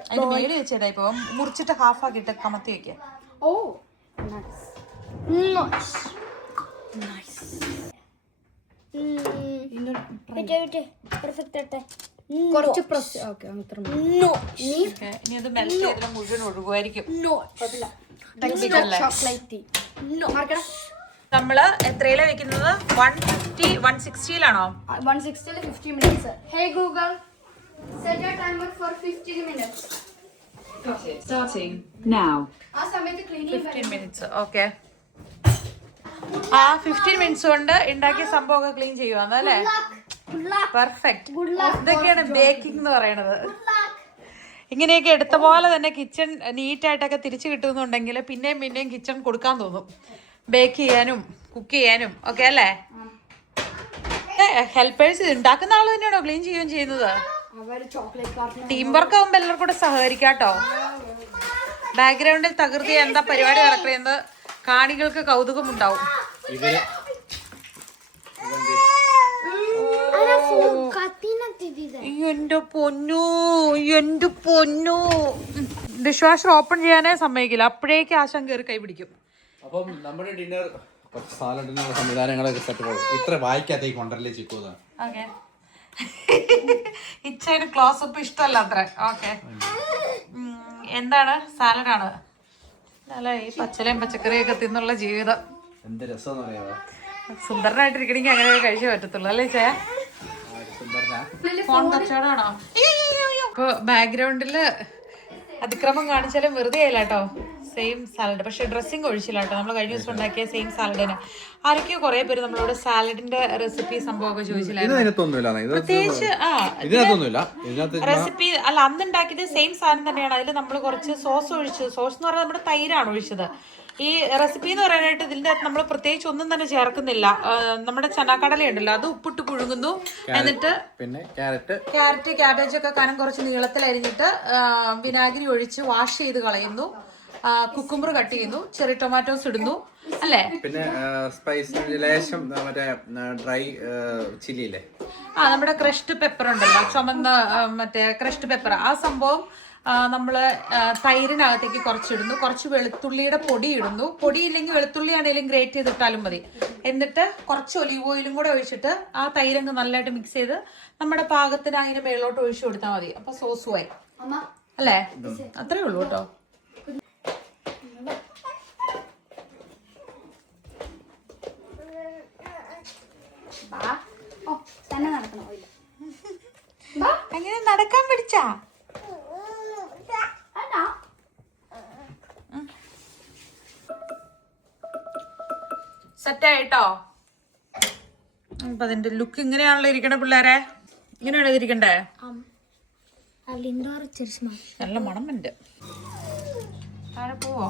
അതിന്റെ മേടി വെച്ചേട്ടാ. ഇപ്പൊ മുറിച്ചിട്ട് ഹാഫ് ആക്കിട്ട് കമത്തി വെക്ക. ഓ കുറച്ച് പ്രസ്. ഓക്കെ ഇനി അത് മെൽറ്റ് ചെയ്തിട്ട് മുഴുവൻ ഒഴുകുമായിരിക്കും. നമ്മള് എത്രയിലാ വെക്കുന്നത്? 150 160-ലാണോ? 160 50 minutes. Hey Google, set your timer for 15 minutes. Got it. Starting now. ആ സമയത്ത് ക്ലീനിങ് 15 minutes. ഓക്കെ, ആ 15 minutes കൊണ്ട് ഉണ്ടാക്കിയ സംഭവമൊക്കെ ക്ലീൻ ചെയ്യുവാന്നല്ലേ? പെർഫെക്റ്റ്. ഇതൊക്കെയാണ് ബേക്കിംഗ് എന്ന് പറയണത്. ഇങ്ങനെയൊക്കെ എടുത്ത പോലെ തന്നെ കിച്ചൺ നീറ്റായിട്ടൊക്കെ തിരിച്ചു കിട്ടുന്നുണ്ടെങ്കിൽ പിന്നെയും കിച്ചൺ കൊടുക്കാൻ തോന്നും. ബേക്ക് ചെയ്യാനും കുക്ക് ചെയ്യാനും ഒക്കെ അല്ലേ? ഹെൽപ്പേഴ്സ് ഉണ്ടാക്കുന്ന ആള് തന്നെയാണോ ക്ലീൻ ചെയ്യുകയും ചെയ്യുന്നത്? ടീം വർക്ക് ആകുമ്പോൾ എല്ലാവർക്കും കൂടെ സഹകരിക്കാട്ടോ. ബാക്ക്ഗ്രൗണ്ടിൽ തകൃതി എന്താ പരിപാടി നടക്കുന്നത് കാണികൾക്ക് കൗതുകം ഉണ്ടാവും. എന്റെ പൊന്നു ഡിഷ് വാഷർ ഓപ്പൺ ചെയ്യാനേ സമ്മതിക്കില്ല. അപ്പോഴേക്ക് ആശം കയറി കൈ പിടിക്കും. അപ്പം നമ്മുടെ ഡിന്നർ കുറച്ച് സാലഡിനുള്ള സംവിധാനങ്ങളൊക്കെ സെറ്റ്. ഇത്ര വായിക്കാത്ത കൊണ്ടല്ലേ ചിക്കൂന്ന്. ഓക്കെ, ഇച്ചതിന് ക്ലോസ് അപ്പ് ഇഷ്ടമല്ല അത്ര. ഓക്കെ, എന്താണ്? സാലഡാണ്. അല്ല, ഈ പച്ചലയും പച്ചക്കറിയൊക്കെ തിന്നുള്ള ജീവിതം എന്ത് രസം അറിയാമോ? സുന്ദരനായിട്ടിരിക്കണമെങ്കിൽ അങ്ങനെയൊക്കെ കഴിച്ചേ പറ്റത്തുള്ളൂ അല്ലേ ചേ? ഫോൺ കച്ചവടമാണോ? ഇപ്പൊ ബാക്ക്ഗ്രൗണ്ടില് അതിക്രമം കാണിച്ചാലും വെറുതെ ആയില്ല കേട്ടോ. സെയിം സാലഡ്, പക്ഷെ ഡ്രസ്സിങ് ഒഴിച്ചില്ല കേട്ടോ. നമ്മൾ കഴിഞ്ഞ ദിവസം ഉണ്ടാക്കിയ സെയിം സാലഡിന് ആരൊക്കെയോ കുറെ പേര് നമ്മളോട് സാലഡിന്റെ റെസിപ്പി സംഭവമൊക്കെ ചോദിച്ചില്ലായിരുന്നു. പ്രത്യേകിച്ച് റെസിപ്പി അല്ല, അന്ന് ഉണ്ടാക്കിയത് സെയിം സാധനം തന്നെയാണ്. അതിൽ നമ്മൾ കുറച്ച് സോസ് ഒഴിച്ചു. സോസ് എന്ന് പറയുന്നത് നമ്മുടെ തൈരാണ് ഒഴിച്ചത്. ഈ റെസിപ്പി എന്ന് പറയാനായിട്ട് ഇതിന്റെ നമ്മൾ പ്രത്യേകിച്ച് ഒന്നും തന്നെ ചേർക്കുന്നില്ല. നമ്മുടെ ചനാക്കടല ഉണ്ടല്ലോ, അത് ഉപ്പിട്ട് പുഴുങ്ങുന്നു. എന്നിട്ട് പിന്നെ ക്യാരറ്റ് ക്യാബേജ് ഒക്കെ കനം കുറച്ച് നീളത്തിൽ അരിഞ്ഞിട്ട് വിനാഗിരി ഒഴിച്ച് വാഷ് ചെയ്ത് കളയുന്നു. കുക്കുംബർ കട്ട് ചെയ്യുന്നു, ചെറിയ ടൊമാറ്റോസ് ഇടുന്നു അല്ലേ? പിന്നെ സ്പൈസ് ലേശം മറ്റേ ഡ്രൈ ചില്ലി ഇല്ലേ, നമ്മുടെ ക്രഷ്ഡ് പെപ്പർ ഉണ്ടല്ലോ, ചുമന്ന മറ്റേ ക്രഷ്ഡ് പെപ്പർ. ആ സംഭവം നമ്മള് തൈരിനകത്തേക്ക് കുറച്ചിടുന്നു. കുറച്ച് വെളുത്തുള്ളിയുടെ പൊടി ഇടുന്നു. പൊടിയില്ലെങ്കിൽ വെളുത്തുള്ളി ആണെങ്കിലും ഗ്രേറ്റ് ചെയ്തിട്ടാലും മതി. എന്നിട്ട് കുറച്ച് ഒലീവ് ഓയിലും കൂടെ ഒഴിച്ചിട്ട് ആ തൈരങ്ങ് നല്ലതായിട്ട് മിക്സ് ചെയ്ത് നമ്മുടെ പാകത്തിന് അതിന്റെ മേളിലോട്ട് ഒഴിച്ചു കൊടുത്താൽ മതി. അപ്പൊ സോസുമായി അല്ലേ? അത്രേ ഉള്ളൂ കേട്ടോ. അങ്ങനെ നടക്കാൻ പഠിച്ചാ? സെറ്റായിട്ടോ. അപ്പൊ അതിന്റെ ലുക്ക് ഇങ്ങനെയാണല്ലോ ഇരിക്കണ പിള്ളേരെ. ഇങ്ങനെയാണോ ഇരിക്കണ്ടേ? നല്ല മണമുണ്ട്. താഴെ പോവോ?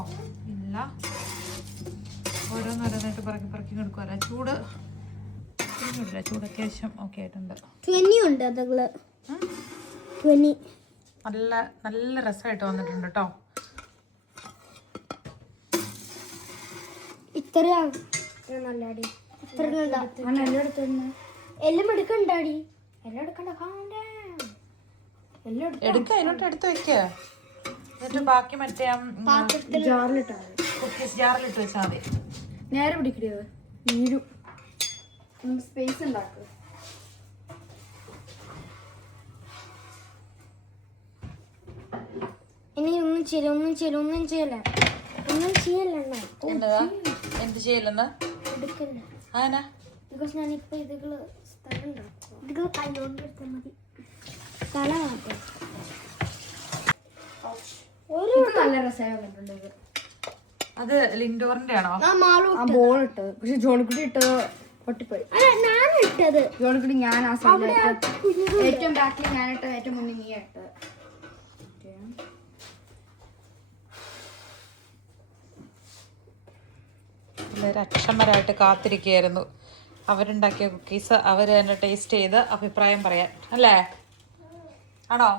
ഇല്ല, ഓരോന്നോരോന്നായിട്ട് പറക്കി കൊടുക്കുമല്ലോ. ചൂട് ചൂട് അത്യാവശ്യം ഓക്കെ ആയിട്ടുണ്ട്. നല്ല നല്ല രസമായിട്ട് വന്നിട്ടുണ്ട് കേട്ടോ. ഇത്രയാ നല്ലാടി ഇത്ര എല്ലാം എടുക്കണ്ടാടി എല്ലാം എടുക്കണ്ട എല്ലാം എടുക്ക അതിലോട്ട് എടുത്ത് വെക്ക. എന്നിട്ട് ബാക്കി മറ്റേ കുക്കീസ് ജാറിലിട്ട് വെച്ചാൽ മതി. നേരെ പിടിക്കരുത്, വീഴും. സ്പേസ് ഉണ്ടാക്കുക. ഇനി ഒന്നും ചെയ്യല്ല എന്നതാ എന്ത് ചെയ്യലെന്ന് എടുക്കല്ല ആനാ ബിക്കോസ് ഞാനിപ്പോ ഇതുകള് സ്ഥലം ഉണ്ടാക്കും. ഇതുകള് കൈകൊണ്ട് എടുത്താൽ മതി. സ്ഥലം മാറ്റാം. നല്ല രസമായി വന്നിട്ടുണ്ട് ഇത്. അത് ലിൻഡോറിന്റെ ആണോ? ആ ബോൾ ഇട്ടത്, പക്ഷെ ജോണിക്കുട്ടി ഇട്ടത് പൊട്ടിപ്പോയി. ഞാൻ ഇട്ടത് ജോണിക്കുട്ടി ഞാൻ ആ സൈഡിൽ ഏറ്റവും ബാക്കിൽ ഞാനിട്ടത്, ഏറ്റവും മുന്നിൽ നീ ഇട്ടത്. പിള്ളേർ അക്ഷമരായിട്ട് കാത്തിരിക്കുകയായിരുന്നു അവരുണ്ടാക്കിയ കുക്കീസ് അവർ തന്നെ ടേസ്റ്റ് ചെയ്ത് അഭിപ്രായം പറയാൻ, അല്ലേ? ആണോ?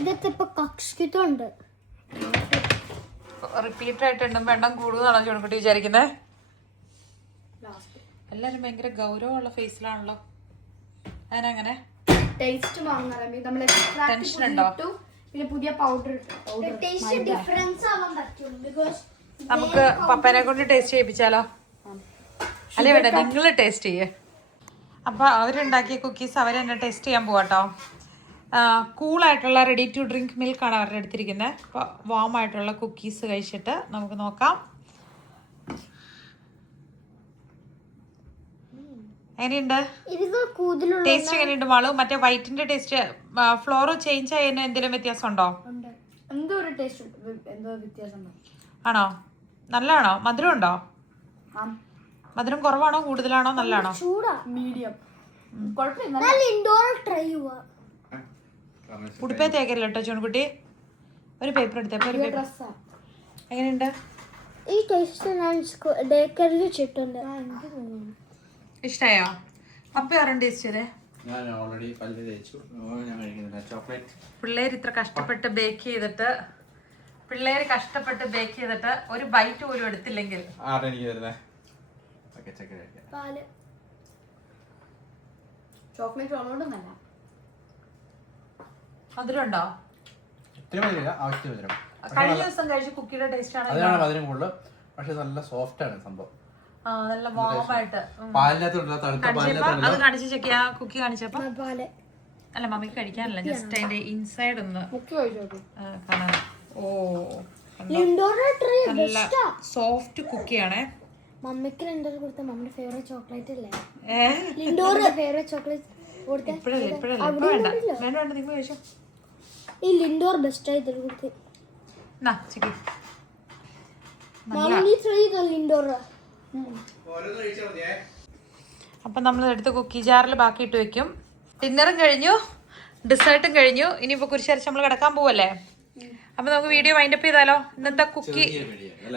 ഇതൊക്കെ ഇപ്പൊ കക്ഷിക്കുണ്ട്. റിപ്പീറ്റ് ആയിട്ട് ഉണ്ടുമ്പോ എണ്ണം കൂടുന്നതാണോ ചുണക്കുട്ടി വിചാരിക്കുന്നത്? എല്ലാരും ഭയങ്കര ഗൗരവമുള്ള ഫേസിലാണല്ലോ. അതിനങ്ങനെ ടേസ്റ്റ് ടെൻഷൻ ഉണ്ടോ? പിന്നെ പുതിയ പൗഡർ ടേസ്റ്റ് ഡിഫറൻസ് ആവാൻ പറ്റും. ബിക്കോസ് നമുക്ക് പപ്പനെ കൊണ്ട് ടേസ്റ്റ് ചെയ്യിപ്പിച്ചാലോ? അല്ലേ വേണ്ട, നിങ്ങൾ ടേസ്റ്റ് ചെയ്യേ. അപ്പൊ അവരുണ്ടാക്കിയ കുക്കീസ് അവർ തന്നെ ടേസ്റ്റ് ചെയ്യാൻ പോവാട്ടോ. കൂളായിട്ടുള്ള റെഡി ടു ഡ്രിങ്ക് മിൽക്കാണ് അവരുടെ എടുത്തിരിക്കുന്നത്. അപ്പോൾ വാം ആയിട്ടുള്ള കുക്കീസ് കഴിച്ചിട്ട് നമുക്ക് നോക്കാം എങ്ങനെയുണ്ട് ടേസ്റ്റ്. എങ്ങനെയുണ്ട് മാളു? മറ്റേ വൈറ്റിന്റെ ടേസ്റ്റ് ഫ്ലോർ ചേഞ്ച് ആയതിന് എന്തെങ്കിലും വ്യത്യാസം ഉണ്ടോ? എന്തോ ഒരു ടേസ്റ്റ് എന്തോ വ്യത്യാസം ആണോ? നല്ലതാണോ? മധുരം ഉണ്ടോ? മധുരം കുറവാണോ കൂടുതലാണോ നല്ലതാണോ? മീഡിയം. ഉടുപ്പേ തേക്കല്ലോ കേട്ടോ ചൂൺകുട്ടി. ഒരു പേപ്പർ എടുത്തപ്പോ ഒരു പേപ്പർ. എങ്ങനെയുണ്ട്? ഈ ടേസ്റ്റ് ഞാൻ ബേക്കറിയിൽ വെച്ചിട്ടുണ്ട്. ഇഷ്ടായോ? പപ്പ ആരും ടേസ്റ്റ് ചെയ്തേ? ഞാൻ ഓൾറെഡി പല്ല് തേച്ചു. ഞാൻ കഴിക്കുന്നില്ല ചോക്ലേറ്റ്. പിള്ളേർ ഇത്ര കഷ്ടപ്പെട്ട് ബേക്ക് ചെയ്തിട്ട് ഒരു ബൈറ്റ് പോലും എടുത്തില്ലെങ്കിൽ എനിക്ക് തരുന്നേ പാല് ചോക്ലേറ്റ് ഉള്ളതുകൊണ്ടൊന്നല്ല. മധുരം ഉണ്ടോ? ഇത്രയും മധുരമില്ല, ആവശ്യത്തിന് മധുരം. കഴിഞ്ഞ ദിവസം കഴിച്ച കുക്കിയുടെ ടേസ്റ്റ് ആണ്. അതിനാണ് മധുരം കൂടുതൽ, പക്ഷെ നല്ല സോഫ്റ്റ് ആണ് സംഭവം. നല്ല വാമായിട്ട് അത് കാണിച്ചു ചെക്ക് ആ കുക്കി കാണിച്ചപ്പോ. അല്ല മമ്മിക്ക് കഴിക്കാനല്ല, ജസ്റ്റ് അതിന്റെ ഇൻസൈഡ് ഒന്ന് കാണാൻ. ഓ നല്ല സോഫ്റ്റ് കുക്കിയാണേ. മമ്മിക്ക് ലിൻഡോർ കൊടുത്ത മമ്മിയുടെ ഫേവറേറ്റ് ചോക്ലേറ്റ് അല്ലേ? ലിൻഡോർ ഫേവറേറ്റ് ചോക്ലേറ്റ് വേണ്ട നിങ്ങൾ കഴിച്ചോ. ഈ ലിൻഡോർ ബെസ്റ്റ് ആയി കൊടുത്ത് ലിൻഡോർ. അപ്പം നമ്മൾ എടുത്ത് കുക്കി ജാറിൽ ബാക്കി ഇട്ട് വെക്കും. ഡിന്നറും കഴിഞ്ഞു, ഡെസേർട്ടും കഴിഞ്ഞു. ഇനിയിപ്പോൾ കുരിശരച്ച് നമ്മൾ കിടക്കാൻ പോവല്ലേ. അപ്പം നമുക്ക് വീഡിയോ വൈൻഡപ്പ് ചെയ്താലോ? ഇന്നത്തെ കുക്കി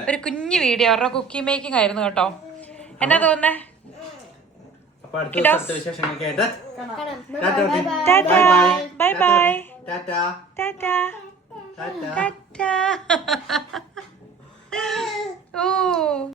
ഒരു കുഞ്ഞു വീഡിയോ, അവരുടെ കുക്കി മേക്കിംഗ് ആയിരുന്നു കേട്ടോ. എന്നാ തോന്നുന്നേ? Bye bye. ടാറ്റാ. ഓ